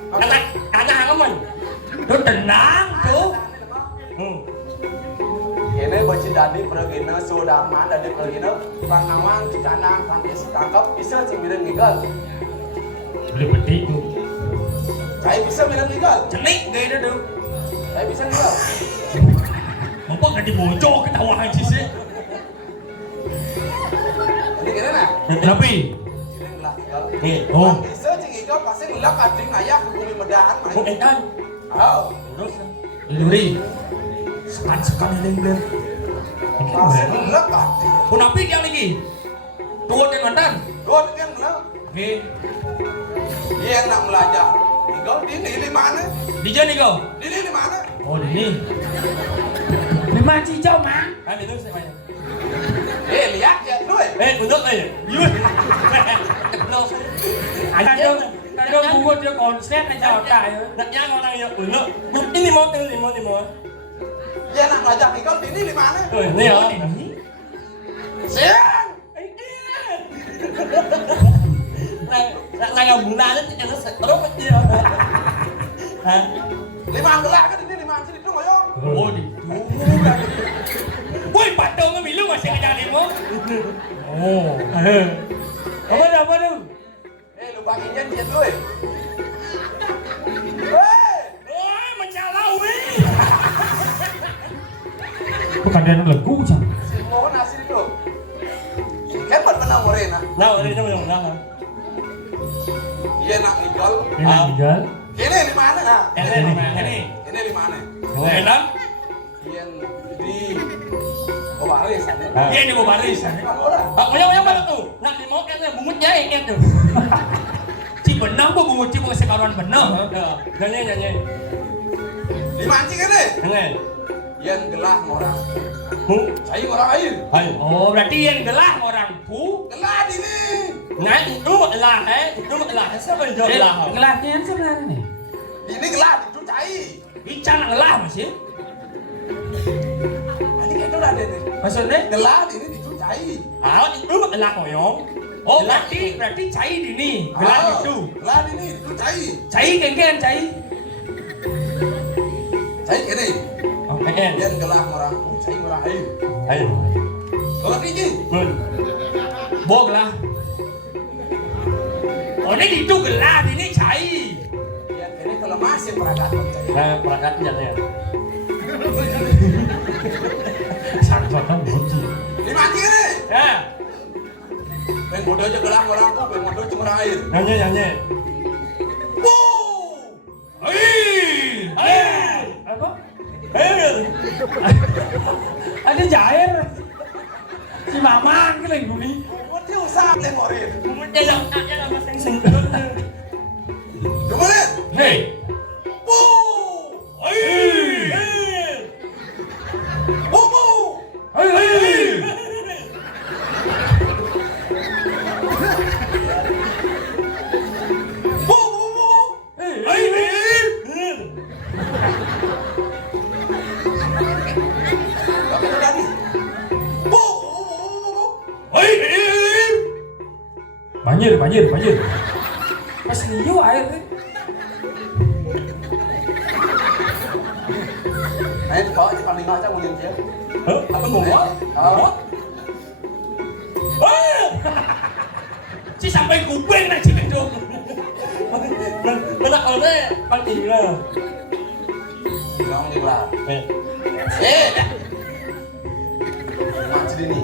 Kata angkop man. Tuh tenang tuh. Ini bocil dari Pergino, Sudarman dari Pergino, Panawang, Cikanang, Tangkis Takap, bisa sih mireng ngigal. Beli peti itu. Saya bisa mireng ngigal. Cenik gak itu tuh. Saya bisa ngigal. Bapak gak dibocok ketawahan sih sih. Jadi gini nah. Tapi. Mireng lah ngigal. Nih. Oh. Bisa sih ngigal pasti ngelak ading ayah ke bumi medahan, Mai. Kok edan? Oh. Terus. Di duri. Sekan ini. Pasti ngelak ading. Kenapa dia lagi? Tuh yang mantan. Dua yang bilang, Nih. dia yang nak belajar. Ngigal di ini mana? Di nih kau. Di ini mana? Oh, di ini. Lima cicau mang. Hai minum saya banyak. Lihat ya, lu. Duduk nih. Yus. Kadang bungut dia konsep aja otak ya. Naknya orang yang duduk. Ini mau. Dia nak belajar ngigal di ini mana? Nih ya. Oh, di ini. Siang. Nggak bulan itu terus dia. Hah? 5 gelas kan ini 5 sini dong ayo. Oh, di. Woi, padahal nggak bilang masih ngejar limo. Oh. Apa tuh? Lu baginya dia dulu. Pegadaian lagu jam. Si mohon asli itu. Hebat benar Morena. Nah, ini yang mana? Iya nak tinggal. Ini tinggal. Ini di mana? Ini di mana? Ini di mana? Enak? Iya di Baris. Iya di Baris. Yang mana tuh? Nak di mau kan bungutnya ikat tuh. Ci benang bu bungut ci bu sekaruan benang. Nyanyi. Di mancing ini. Nyanyi. Yang gelah orang. Saya orang air. Hai. Oh berarti yang gelah orang bu. Gelah ini. Nah itu lah, siapa yang jual lah? Gelarnya sebenarnya nih. Ini gelah itu cai. Ican gelah masih. Ini itu ada nih. Maksudnya? Gelah ini itu cai. Itu lah koyong. Oh berarti cai di ini. Gelah itu. Gelah ini itu cai. Cai kengken cai. Cai ini. Oke. Yang gelah orang. Cai orang air. Ayo. Kalau ini. Bo gelah. Oh ini itu gelah ini cai. Yang ini kalau masih perangkat cai. Nah, perangkatnya ya. Sangat bunyi. Di mancing ini. Ya. Pengen bodoh aja gelah orang tuh. Pengen bodoh cuma orang air. Nyanyi. Apa? Ayo. Ada jair. Si Mamang cái lệnh của mình. Mau thiêu sang lên mọi người. Jangan masing-masing. Coba lihat. Hei. Banjir. Pas liu air nih. Nah, ini bawa di paling aja mungkin dia. Apa mau buat? Ci sampai kuping nak cik itu. Mana oleh pagi lah. Bilang di gelah. Mancing ini.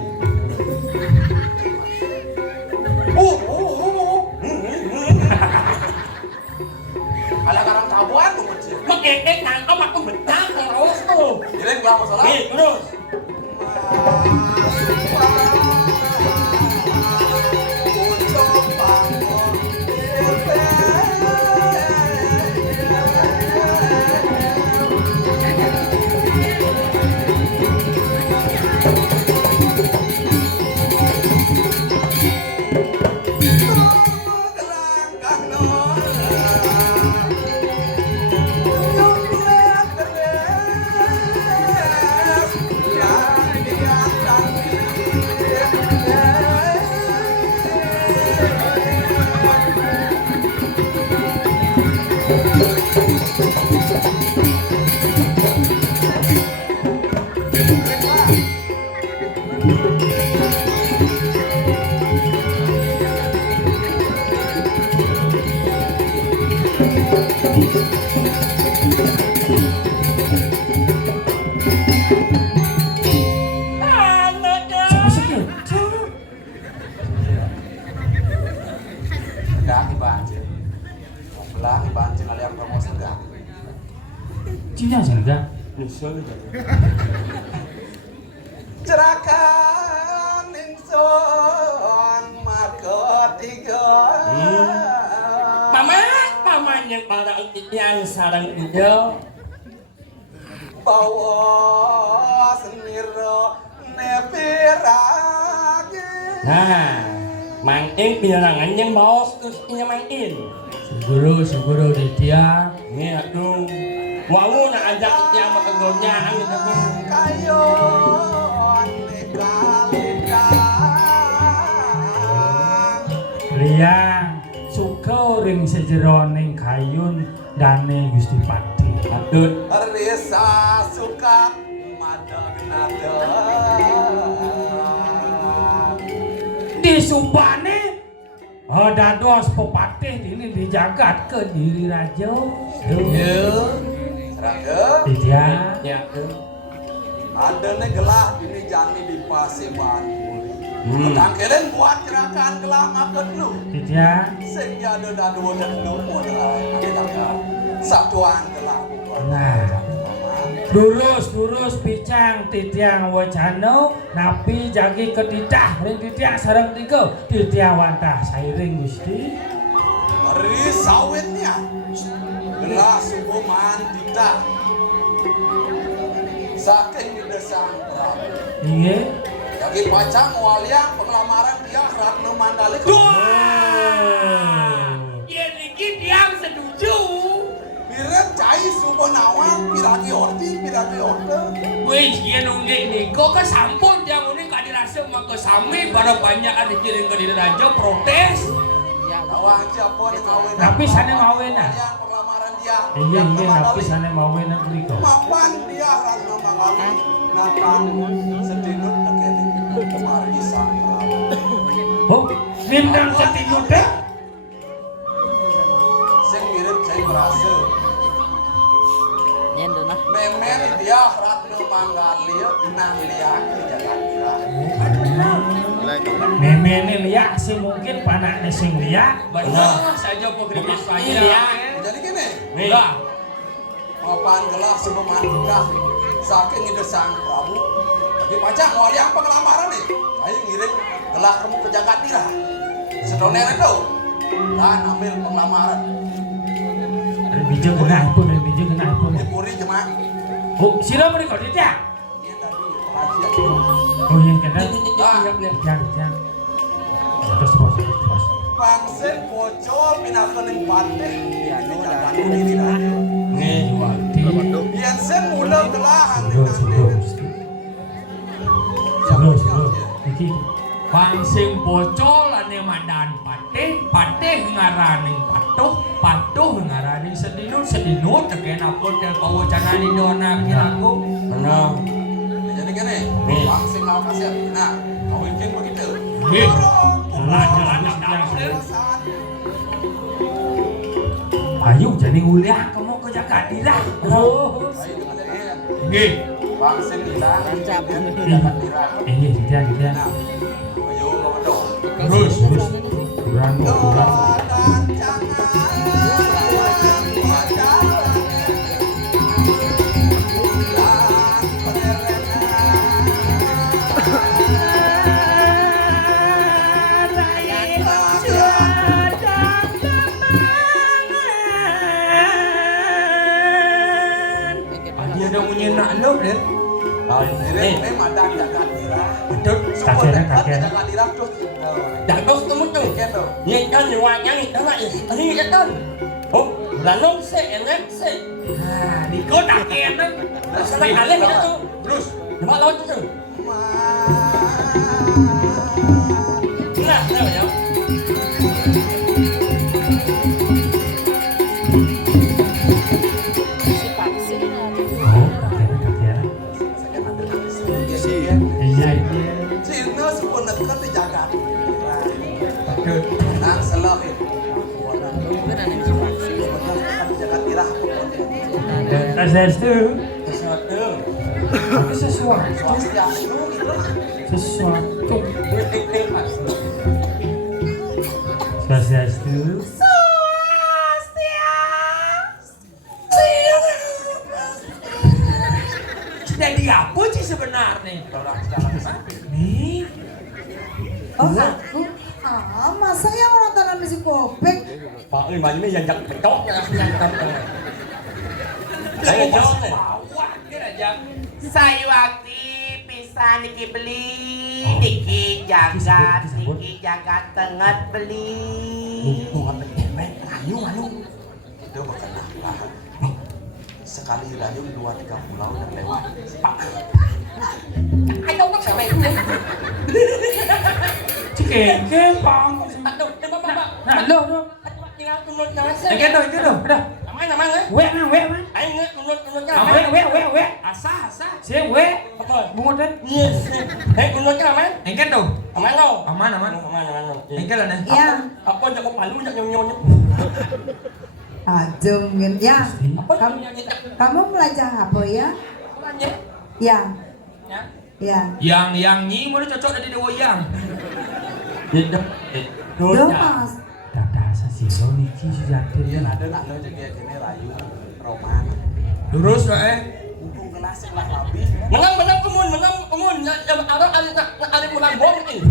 Ada karang tabuan tuh mancing. Makanya nangkap aku betah terus tuh. Jadi gelah masalah. Terus. Enggak banjir. Belah banjir aliam promosi enggak. Chính là chẳng ra. Cerakan ingsun marketiga. Mama yang barang yang sarang hijau. Bawa seniro nepiragi. Nah, mangin bilangan yang bawa terusnya mangin. Seguro di dia. Ini aduh, wawu nak ajak dia makan gonyaan gitu. Kayo lika-lika. Liang suka ring sejeroning kayun dane Gusti Pati. Aduh, Risa suka madeg-nadeg. Disumpane dados pepatih ini dijagat ke diri raja. Serangga. Dia ya tuh. Ada nih gelah ini jani di Paseban. Dan kalian buat gerakan gelah ngakut lu. Tidak. Sing ada dadu dan lu modal. Satuan gelah. Nah. Lurus bicang titiang wacano napi jagi ketidah ring titiang sareng tiga titiang wantah sairing Gusti. Hari sawitnya gelas subuman tidak saking didesang Prabu. Iya. Bagi pacang waliang pengelamaran dia Ratno Mandalik. Ya niki diam setuju. Birem cai subonawang piragi ordi. Wih, dia nungging niko ke sampun yang unik kadi rasa maka sami pada banyak ada kirim ke diri raja protes. Awang Japon kawin. Tapi sana mawin ah. Waliang pengelamaran dia. Iya, tapi sana mawin ah beriko. Mapan dia Ratno Mandalik. Natang sedinut tekeni kemari sang Prabu. Oh, nindang setinut deh. Sing mirip cai berasa. Nyendo nah. Memen dia Ratno Manggalia nang liak di Jakarta. Memene liak sih mungkin panaknya sing liak. Benar saja pegrimis banyak. Jadi gini, Lah, papan gelas sepeman udah saking ide sang Prabu. Tapi pacang waliang pengelamaran nih. Saya ngirim gelah kamu ke Jakarta. Sedone itu. Dan ambil pengelamaran. Bijak kena pun, bijak kena pun. Dipuri jemaah. Oh, sira beriko tidak? Ini tadi rahasia. Oh, yang kena. Ah, Jangan. Terus bos. Pangsen bocor minakening patih di Jakarta ini dah. Yang sen mula gelah Iki pangsing bocol ane madan pateh ngaraning patuh ngaraning sedinut teken apa teh pawacana di dona kiraku. Benar. jadi gini, pangsen mau kasih. Nah, kau bikin begitu. Nggih. ayo jadi uliah kamu ke Jakarta. Oh. Nggih. Pangsen hilang, Jakarta. Iya, tidak. Nah, ayo ngedong. Terus. Kurang. Dan jangan Dia dah punya nak love deh. ini madang Jakarta. Betul. Jakarta terus. Đã có cái mức tu. Kan tu. Nhìn cho nhiều ngoài nhang itu nak ini ya kan. Oh, lalu se. Nah, Niko tak kena. Sampai kalian itu. Terus. Cuma lawan tu. Nah, ya. Si vaksin Oh, kakek. Saya ambil habis. Iya. Cina sebenarnya di Jakarta. Betul. Nang selok itu. bukan ada si vaksin. Sebenarnya di Jakarta. Sesuatu. Sesuatu. Tapi sesuatu. Sosial itu gitu. Sesuatu. Tik pas. Sesuatu. Jadi apa sih sebenarnya? Nih. Oh aku? Ah, masa yang orang tanam si kopek? Pak ơi mà những dân phải tốt nha, nhân tâm. Saya jawab nih. Bawa kira jam. Saya waktu bisa niki beli, niki jagat tengah beli. Bukan betemet, ayu. Itu bukan apa. Sekali rayu 2-3 pulau dan lewat. Pak. Ayo nak sampai ini. Cikeke bang. Aduh, tembak. Nah, lo. Tinggal tunut jangan sih. Oke, do. Dah. Namanya eh. Wek man. Ayo nggak tunut Wek. Asa. Sing wek. Apa? Bungut deh. Yes. Tunut kan aman? Engken dong. Aman lo. Aman. Engken lah nih. Ya, Apa yang kau palu nak nyonya? ajem ya. Apa Kamu, yang kita? kamu belajar apa ya? Nanya. Ya, Ya. Yang nyi mana cocok dari dewa yang. Tidak. Yo Mas. Dadasa sira niki sujatir Iya ada nak lo jadi gini rayu roman. Lurus wae. Mumpung kelas yang lah habis. Menang kemun. Yang ada pulang bom ini.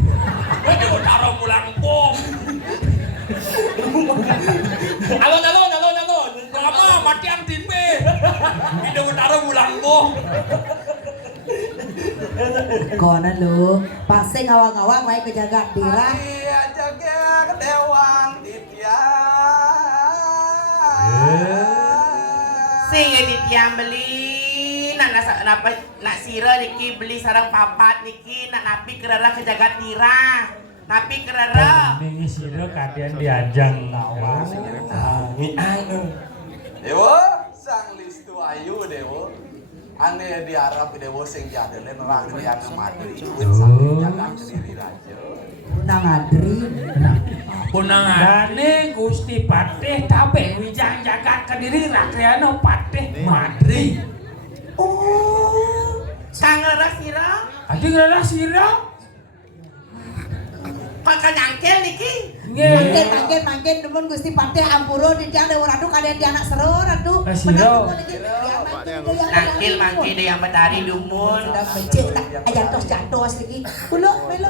Ada utara pulang bom. Alon. Kamu mati ang timbe. Ada utara pulang bom. Konan lu, pasti ngawang-ngawang wae ke jagat dira. Iya jaga kedewang titian. Sing edit yang beli nak sira niki beli sarang papat niki nak napi kerara ke jagat tira. Napi kerara. Ini sira kadean diajang lawan. Dewa sang listu ayu dewa. Ane di Arab dewa sing jadelen orang yang mati. Sampai jaga sendiri raja. Nang adri. Punangan. Dane Gusti Patih tabe wijang jagat Kediri Rakyano Patih Madri. Oh. Sangra sira. Adi ngrana sira? Kok nyangkel niki? Nggih. Mangkin demun Gusti Patih ampuro di tiang dewa ratu kaden di anak seru ratu. Siro. Mangkil deh yang betari dumun. Sudah becek tak ajantos lagi. Kulo melo.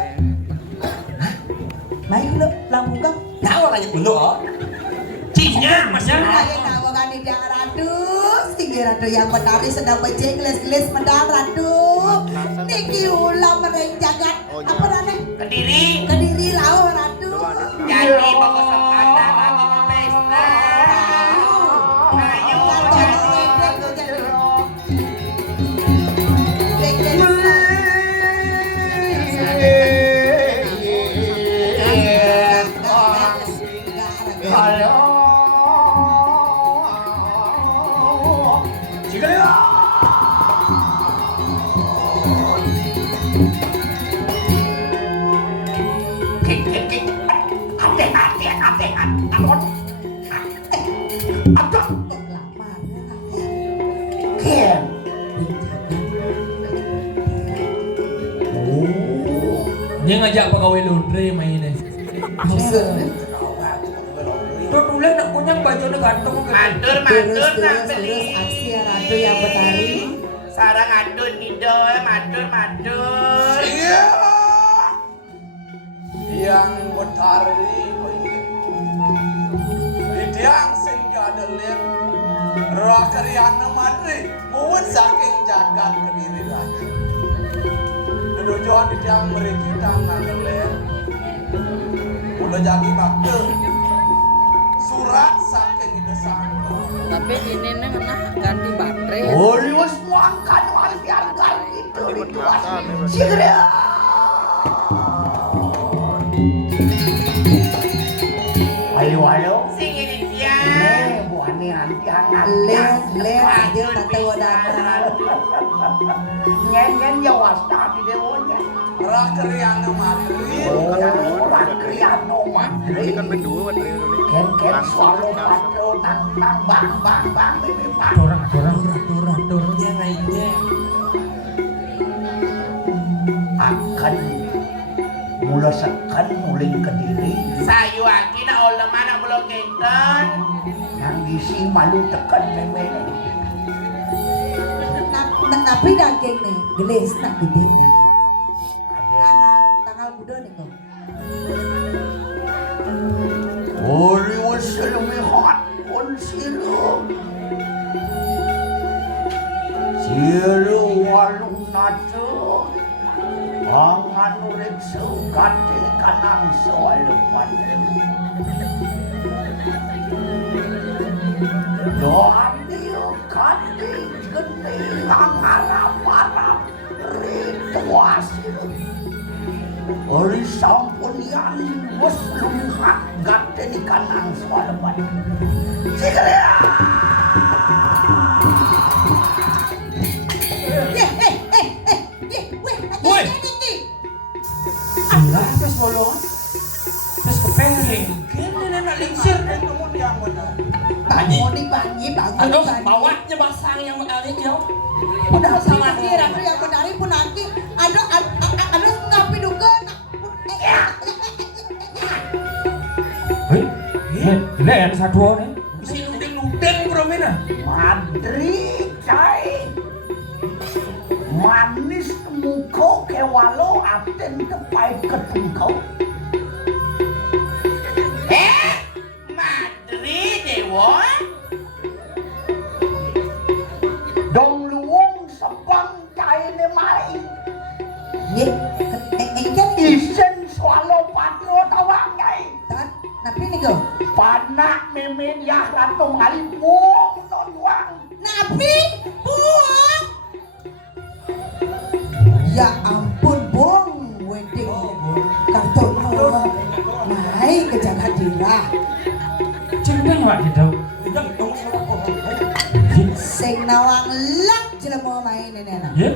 Mai kulo lambung kau. Tahu lagi dulu oh. Cinya masnya. Lagi nawa kan di tiang ratu. Tinggi ratu yang betari sedang becek gelis-gelis medal ratu. Niki ulam mereng jagat. Apa rane? Kediri lau ratu. Jadi mau kesempatan lagi di pesta. Ayo Dia ngajak pegawai laundry mainnya. Tuh tulen nak kunyang baju nak gantung ke. matur Terus nak beli. aksi ratu yang betari. Sarang adun idol, matur. Iya. Yang betari Idiang sing jadelen Rakariana Madri muwet saking jagat Kediri raja. Tujuan idiang meriki tangan len. Udah jadi bakte. Surat saking ide sangka. Tapi ini neng ganti baterai. Liwes muangkan warga itu ritual. Sigera. Ayo. Sing ini dia. Buani antian Les aja tante wadana. Ngen jawas tadi dewonya. Rakariana Madri. Kriano Madri. Ini kan berdua baterai ini. Ken swallow patro tang bang bebe bang. Dorang dia naiknya. Akan mula sekan muling Kediri. Sayu aki na olah mana belum kenten. Yang gisi malu tekan bebe. Tapi daging nih, gelis nak gede nih. Tanggal budo nih kok. Liwes lumihat pun siru. Siru walung natu. Pangan urip sugati kanang soal paten. Doang dia kati gede ngarap-arap rituasi. Ori sampun yang bos lumihat gate di kanang soal paten. Sigera. Woi. Allah terus bolong. Terus kepengen. Kene nak lingsir. Banyi. Aduh, bawanya basang yang menarik yo. Udah salah ratu yang betari pun nanti Len sadua nih. Si nudeng-nudeng bro mena. Madri cai manis muka kewalo aten kepai ketungkau Madri dewa dong luwung sebang cai ne mai Nggih, engken iki. isen swalo patro tawang nyai Tan, napi niku? panak memen ya ratu ngali buang non wang Napi buang. Ya ampun, Bung. Wedding karton naik ke Jagadira. Cintanya Pak gitu. Sing nawang lak jelema main ini anak. Ya.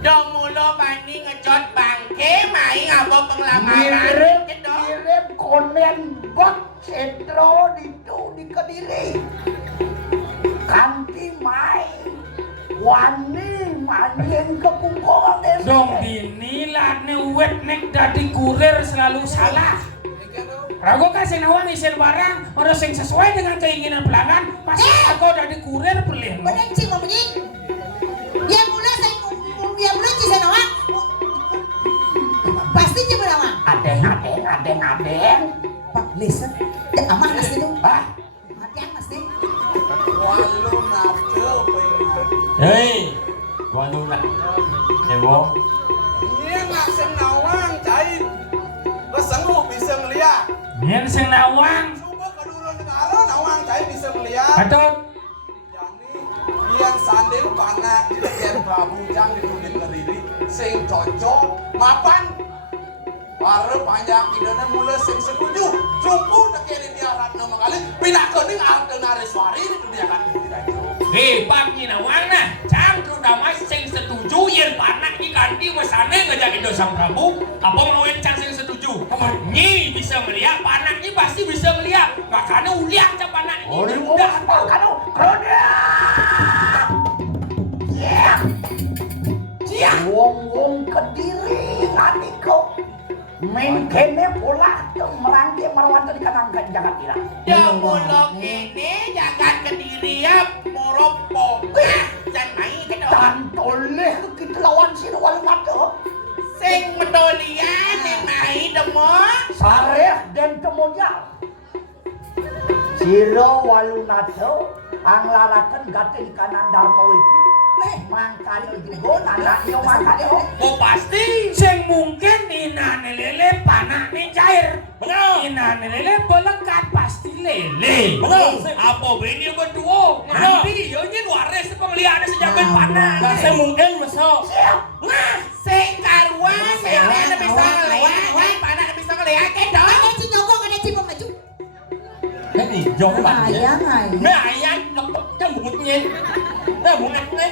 dong mulo bani ngejot bangke mai ngabo penglamaran mirip Kedong. mirip komen bak sentro di Kediri kanti mai wani manjen ke kungkongan desa Dong dinilai wet nek dadi kurir selalu salah. Rago kasih nawang isen barang harus yang sesuai dengan keinginan pelanggan. Pasti aku dadi kurir pelih. Bener cing mau bunyi. Ya mula saya ya mula cing saya nawang. Pasti cing nawang. adeng Pak, listen. Ya aman mas itu. ah Hati-hati mas nih. Walu nafsu pengen. Hei, walu nak. Dewo. Ini nggak senawang cai. Beseng lu bisa ngeliat. Nyen sing nawang. Coba kedua negara nawang cai bisa ngeliat. Atau Yani yang sanding panak di leher Prabu Jang di Bukit Kediri sing cocok mapan. Para panjang idana mula sing setuju. Jumpu tekeni dia ratna mengalir. Pindah kening alken Areswari di dunia kan tidak. Hebat ni nawang nah. Cang terutama sing setuju yen panak diganti mesane ngejak Indo Sang Prabu. Apa ngawin cang sing setuju? Nyi bisa melihat panak ni pasti bisa melihat. Makanya uliak cang panak ni. Ori Udah. kanu kronya yeah wong Kediri ngani kau main kene pula merangke merawat di kanang Jagadira dong mulo kene jagat Kediri ya moropokah jan mai kedong. tantoleh kita lawan si wal mata Sing medolian yang mai demo sareh dan kemudian siro walunato ang larakan gate di kanan Dharma Wiji mangkali go nanaknya mangkali Oh pasti. sing mungkin inane lele panak ni cair. Benar. Inane lele belekat pasti lele. Benar. Apa bini berdua? Nanti yo nyen waris pengliharan sejabat panak. Saya mungkin besok. nah sing karuan yang bisa ngeliat yang panak bisa ngeliat kedong. Ada cing nyogok, ada cing pemaju. Ini jauh banget. Ayang ay. Nah, ayah lepek kan bungutnya. Nah, bungutnya.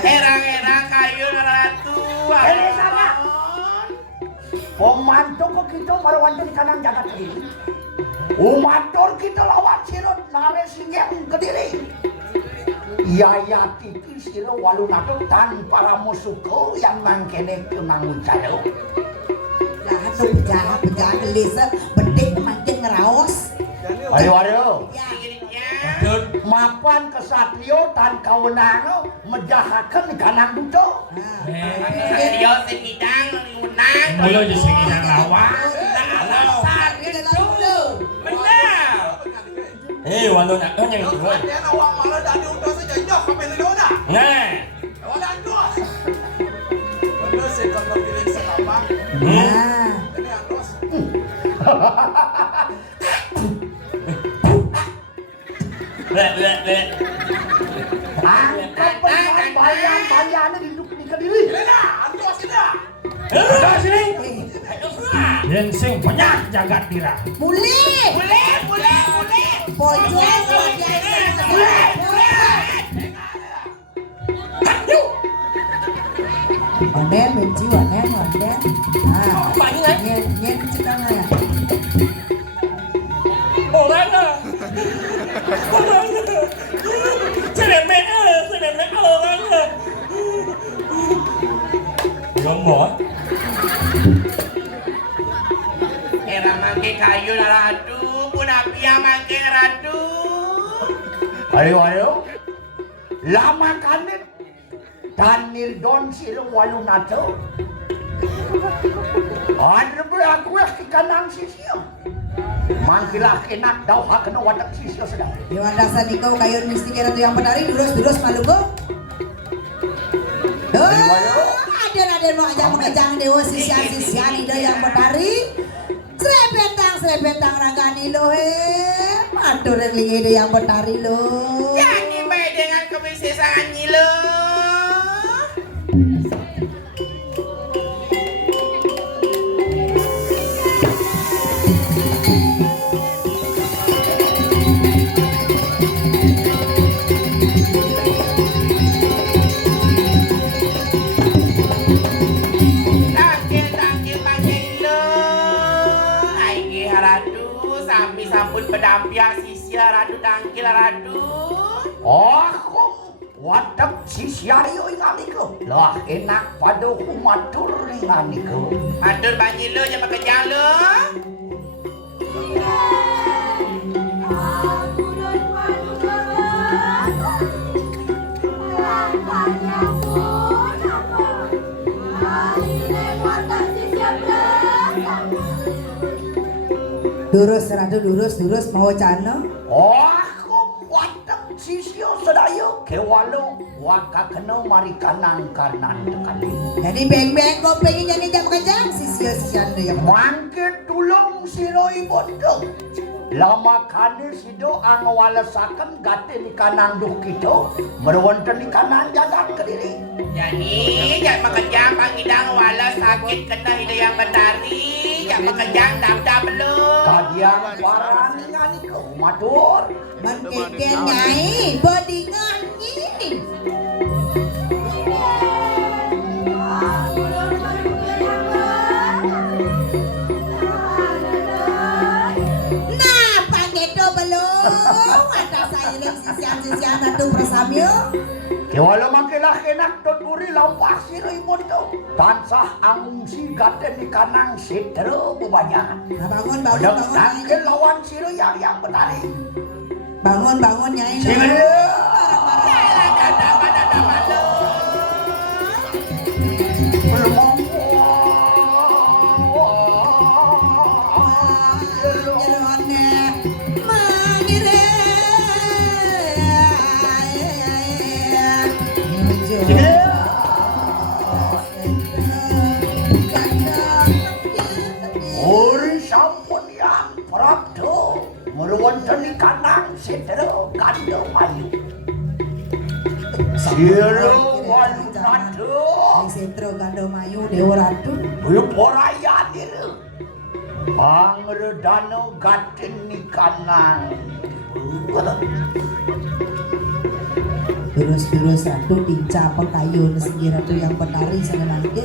Erang-erang kayu ratu. Ini sama. Pemantu kok kita merawat di kanan Jagadira ini umatur kita lawan siro nare singgeng Kediri Yaya tiki siro walunato tanpa ramusuko yang mangkene kemangun cayo Jahat tuh penjahat gelis bedek makin ngeraos. ayo Ya. mapan kesatrio tan kawenang mejahaken di kanang duto Yo sing idang ngunang. Ayo je sing inang lawang. Alasan Itu dulu. benar. Walu nak kan yang itu. Dia nawang malah dari udah sejauh sampai di mana? Nah. Walau dos. Bener sih kalau pilih sekapak. Nah. Ini andos. Le. angkat bayan di Kediri Ini dah, andos ini dah. Ada sini. Eh, Yen sing banyak Jagadira. Mulai. Boleh. Pojok Oden benci wanen oden. Nah, nyen cekang ya. Orang lah. Seremek orang lah. Ngomong. Erang mangke kayu ratu pun napi yang makin ratu. Ayo. Lama kanit. Tanil don sila walu nato. Ano ba ako ikanang sisiyo? Mangkilah kenak daw hakna watak sisiyo sedang. Dewan dasar ikaw kayon mesti kira tu yang penari durus malunggo. Aden mau ajak mengejang dewa sisian ida yang penari. Srebetang ragani lo matur ring ida yang penari lo. Jangan baik dengan kebiasaan lo. Sampun pedampiah sisia radu dangkil radu. Aku watak sisiayo inganiku. Lah enak pada matur inganiku. Matur banyi lo jangan kejang lo. Durus mau cana. Aku watak sisio sedayo kewalo waka kena mari kanan tekali. Jadi beng kau pengen jadi jam kejang sisian dia. Mangke tulung siroi bondo. Lama kane sido angwalasaken gate ni kanan duk kito merwonten ni kanan jagat kediri. Jadi jangan makejang pangidang wala sakit kena hidayang betari. Jangan makejang dap belum. Kadiang warani nganiku matur. Menkeken nyai bodingan ini. Nah, paketo belum. Ada saya sisian atu prasamyo. Kewala makilah kenak tot uri lampah siroi bondo. Tansah amungsi gate ni kanang setero bebanyakan. Bangun. Tangkel lawan siro yang betari. Bangun nyai. Merwonten kanang setero kandung ayu. Siro walu ratu. Setero kandung ayu dewa ratu. Bulu poraya diru. Pangredano gaten ni kanang. Terus ratu tinca pengkayun segi ratu yang petari sana nangke.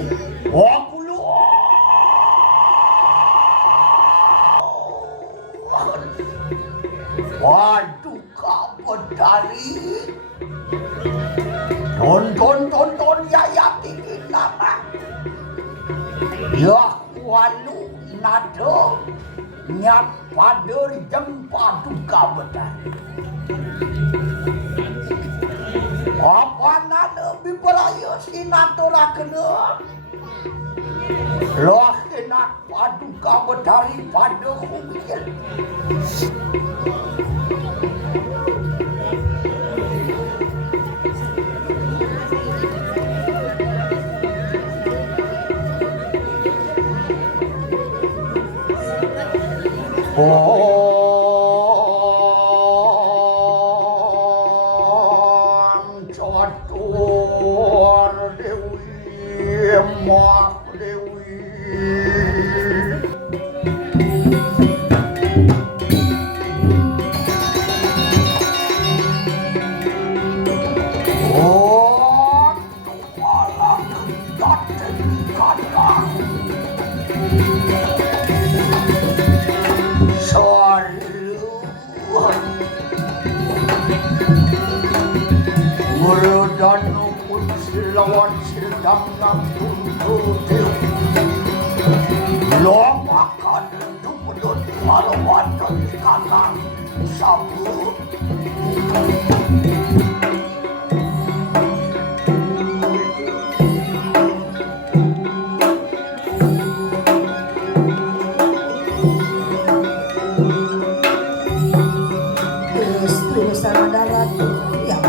Waduh kapot dari tonton yaya tinggi nama ya walu nado nyat padur jempa duka betari apa nado biperayu sinatura kena loh enak paduka betari pada kumil. Om Catur Dewi Mak Dewi. Om Malah Gaten Kanang. Murodano pun silawan silkam nampun tutup. Lama kan dumudut kalau wonten kanang sabu. Terus sama Ratu yang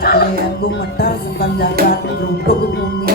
kalian gumetar sekan jagat duduk bumi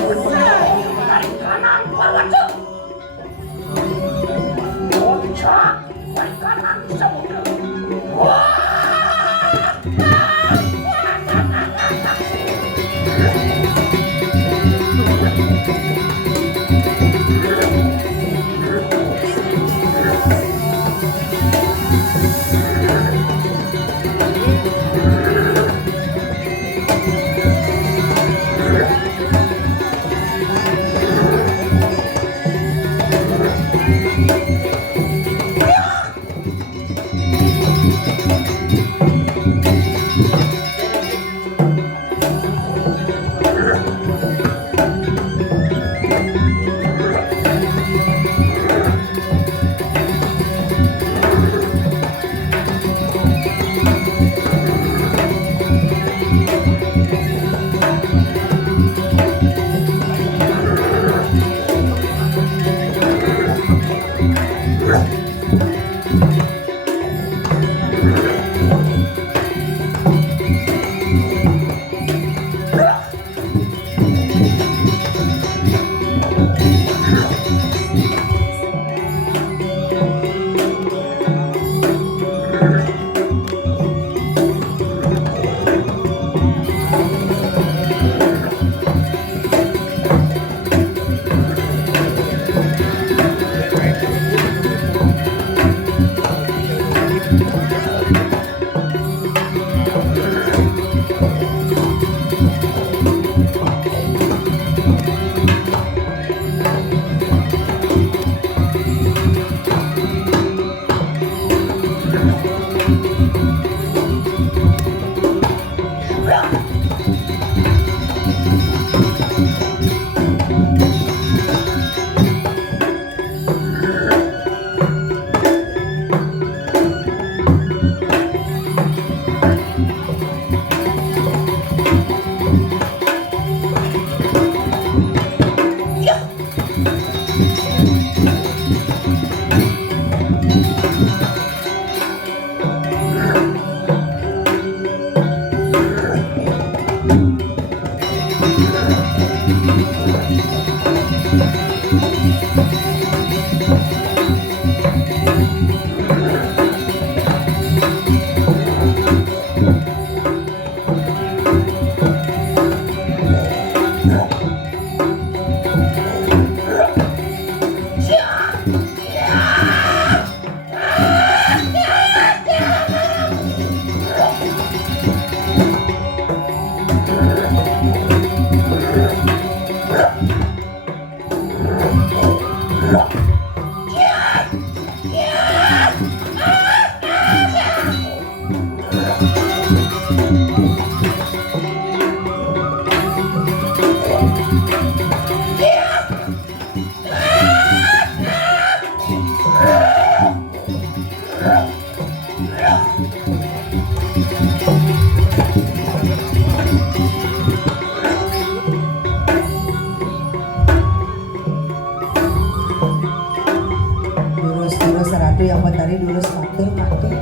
Durus Ratu yang mentari durus matur matur.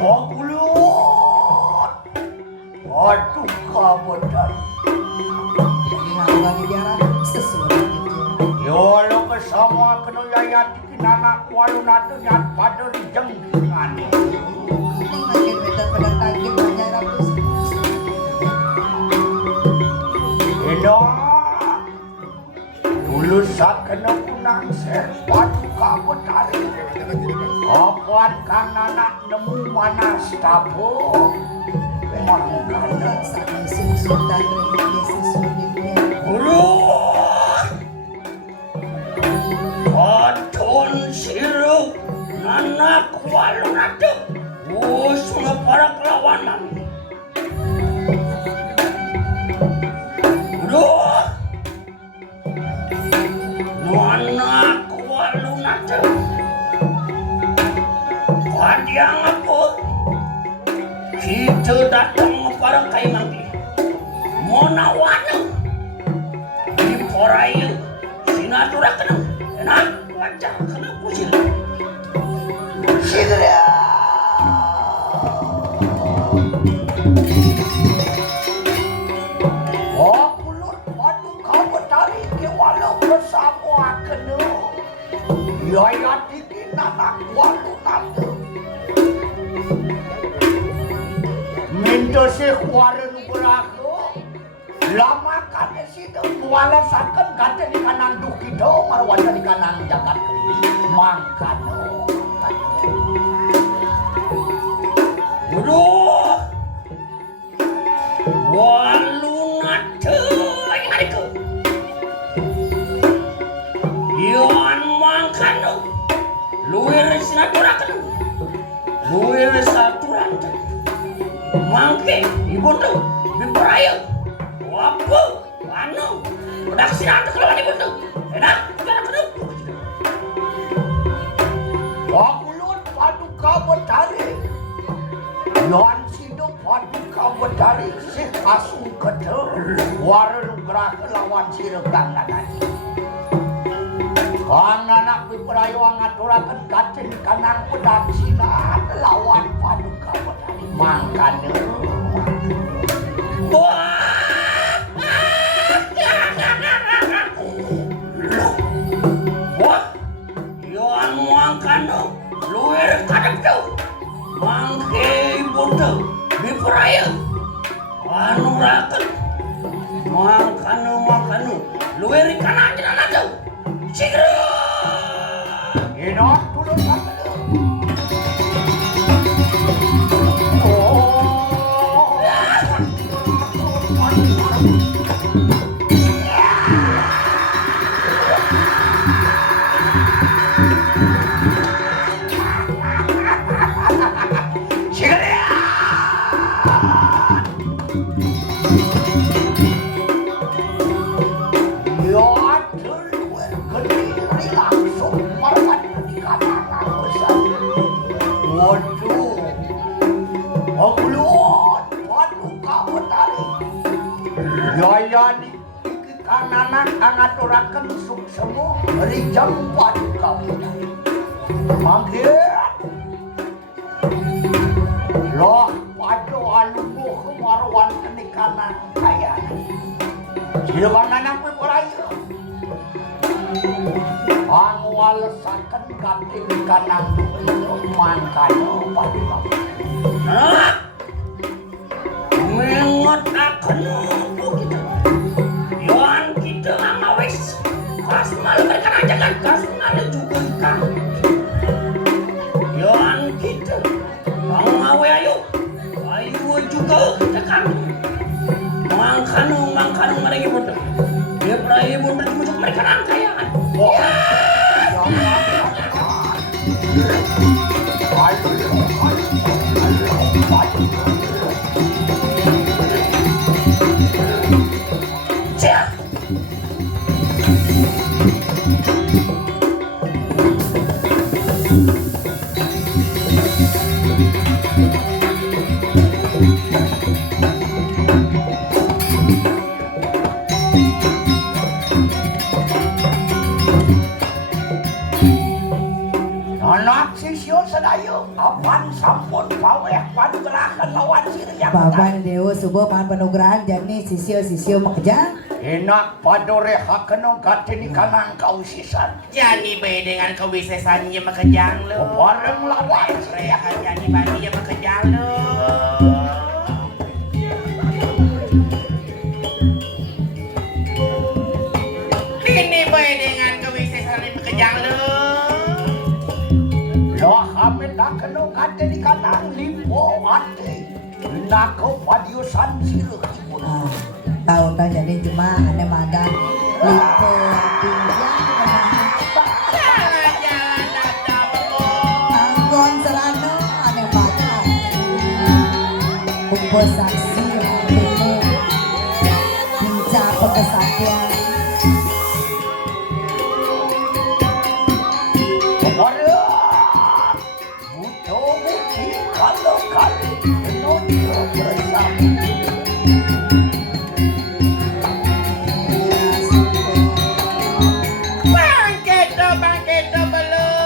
Oh kulut. Aduh kabotan. Ini ngaku lagi dia Ratu sesuai gitu. Yo lo ke semua kena yayat kinana walu natu nyat pada jengkingan. Ini makin bener-bener kaget banyak ratu. Ino dulu sak kena kunang serpat kamu tarik. Apaan kang anak nemu mana stapo? Mangkana Sana susun dan rengge susunnya. Ulu Aton siru nanak walu natu. Semua para kelawanan. Udah anak walu natu. Padiang aku kita datang para kai mangki. Monawana di porayu sinatura kenang enak wajah kena kucil. Sidra Wakulut padu kamu tarik ke walau bersama kena. Yaya diki nanak walu natu. Minta si kuaran beraku. Lama kata situ walasakan kata di kanan dukido marwada di kanan jagat kiri. Mangkano. Udah. Walu natu ingariku. Yoan mangkano. Luir sinaturakan. Luir saturan. Mangke ibundu biperaya. Wapu anu udah sinatu keluar ibundu. Enak cara kedua. Wakulun padu kamu tarik. Yoan sido padu kamu tarik si kasung kedel. Waran gerak lawan si regang nanani. Kang anak biperayu ngaturakan kacin kanang pedang sinar lawan padu kamu tarik. Mangkane. Wah, yoan mangkano luir kadep tu. Mangke ibundu biperayu anu rakan. Mangkano luir kanan jenana tu. Sigro. Ino dulu sampai. Yaya di kananan angaturakan suksemu dari jam 4 kamu manggil loh padu alumbu kemarwan kenikanan kaya siluman anak biperayu angwalesakan kating kanang mangkano padu kamu mengot akan kita yoan kita ngawes kasmal berkenan jangan kasmal juga ikan yoan kita ngawe ayo juga tekan mangkanu mereka bodoh dia peraih bodoh untuk mereka kayaan Anak sisyo sedayo, apan sampun paweh panugrahan lawan sirah yang Bapak Dewa subuh man panugrahan jani sisio makejang. enak padore hakenong katini kanang kausisan. Jani bae dengan kewisesannya makejang lo. Bareng lawan Reahan jani bani yang makejang lo. Ini bae dengan kewisesannya makejang lo. lo hamil hakenong katini kanang limpo ate. Nako padiusan sirah. Ah, tahu jadi cuma aneh madan lipo Jalan-jalan datang lo. anggon serano aneh madan kumpul saksi ini hinca pekesakian Bareng butuh bukti kalau kali menonjol bersama. Bangkit belum.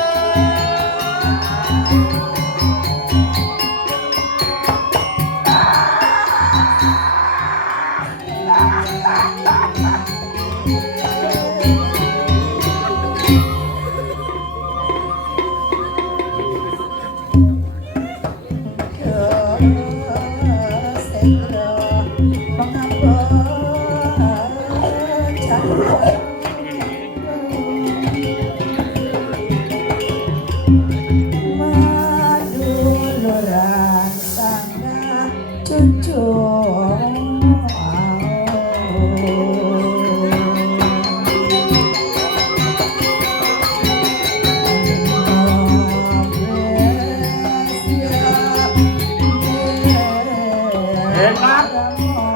Enak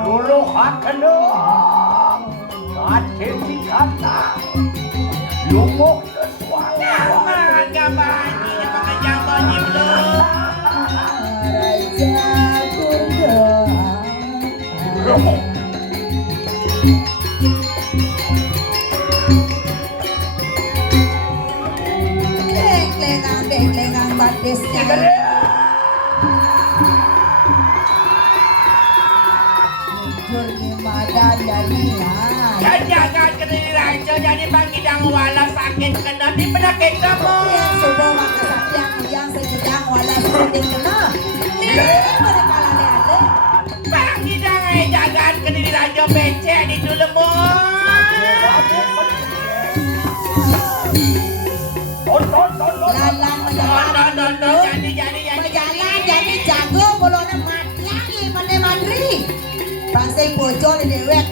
luluh hakenong katini kanang lumuk sesuatu. Mangga bani yang makejang bani belum. Raja Kurdo Deng-lengang badesnya Jujur imadan dari Jangan kediri raja jadi pangidang wala sakit kena di penyakit kamu. yang sudah makasakit yang sedang wala sedang kena ini mereka lale-lale Pangidang ay jagat kediri raja becek di dulu lalang menjalan jadi jago bolongan mati lagi mana mandri pasai bocor di dewek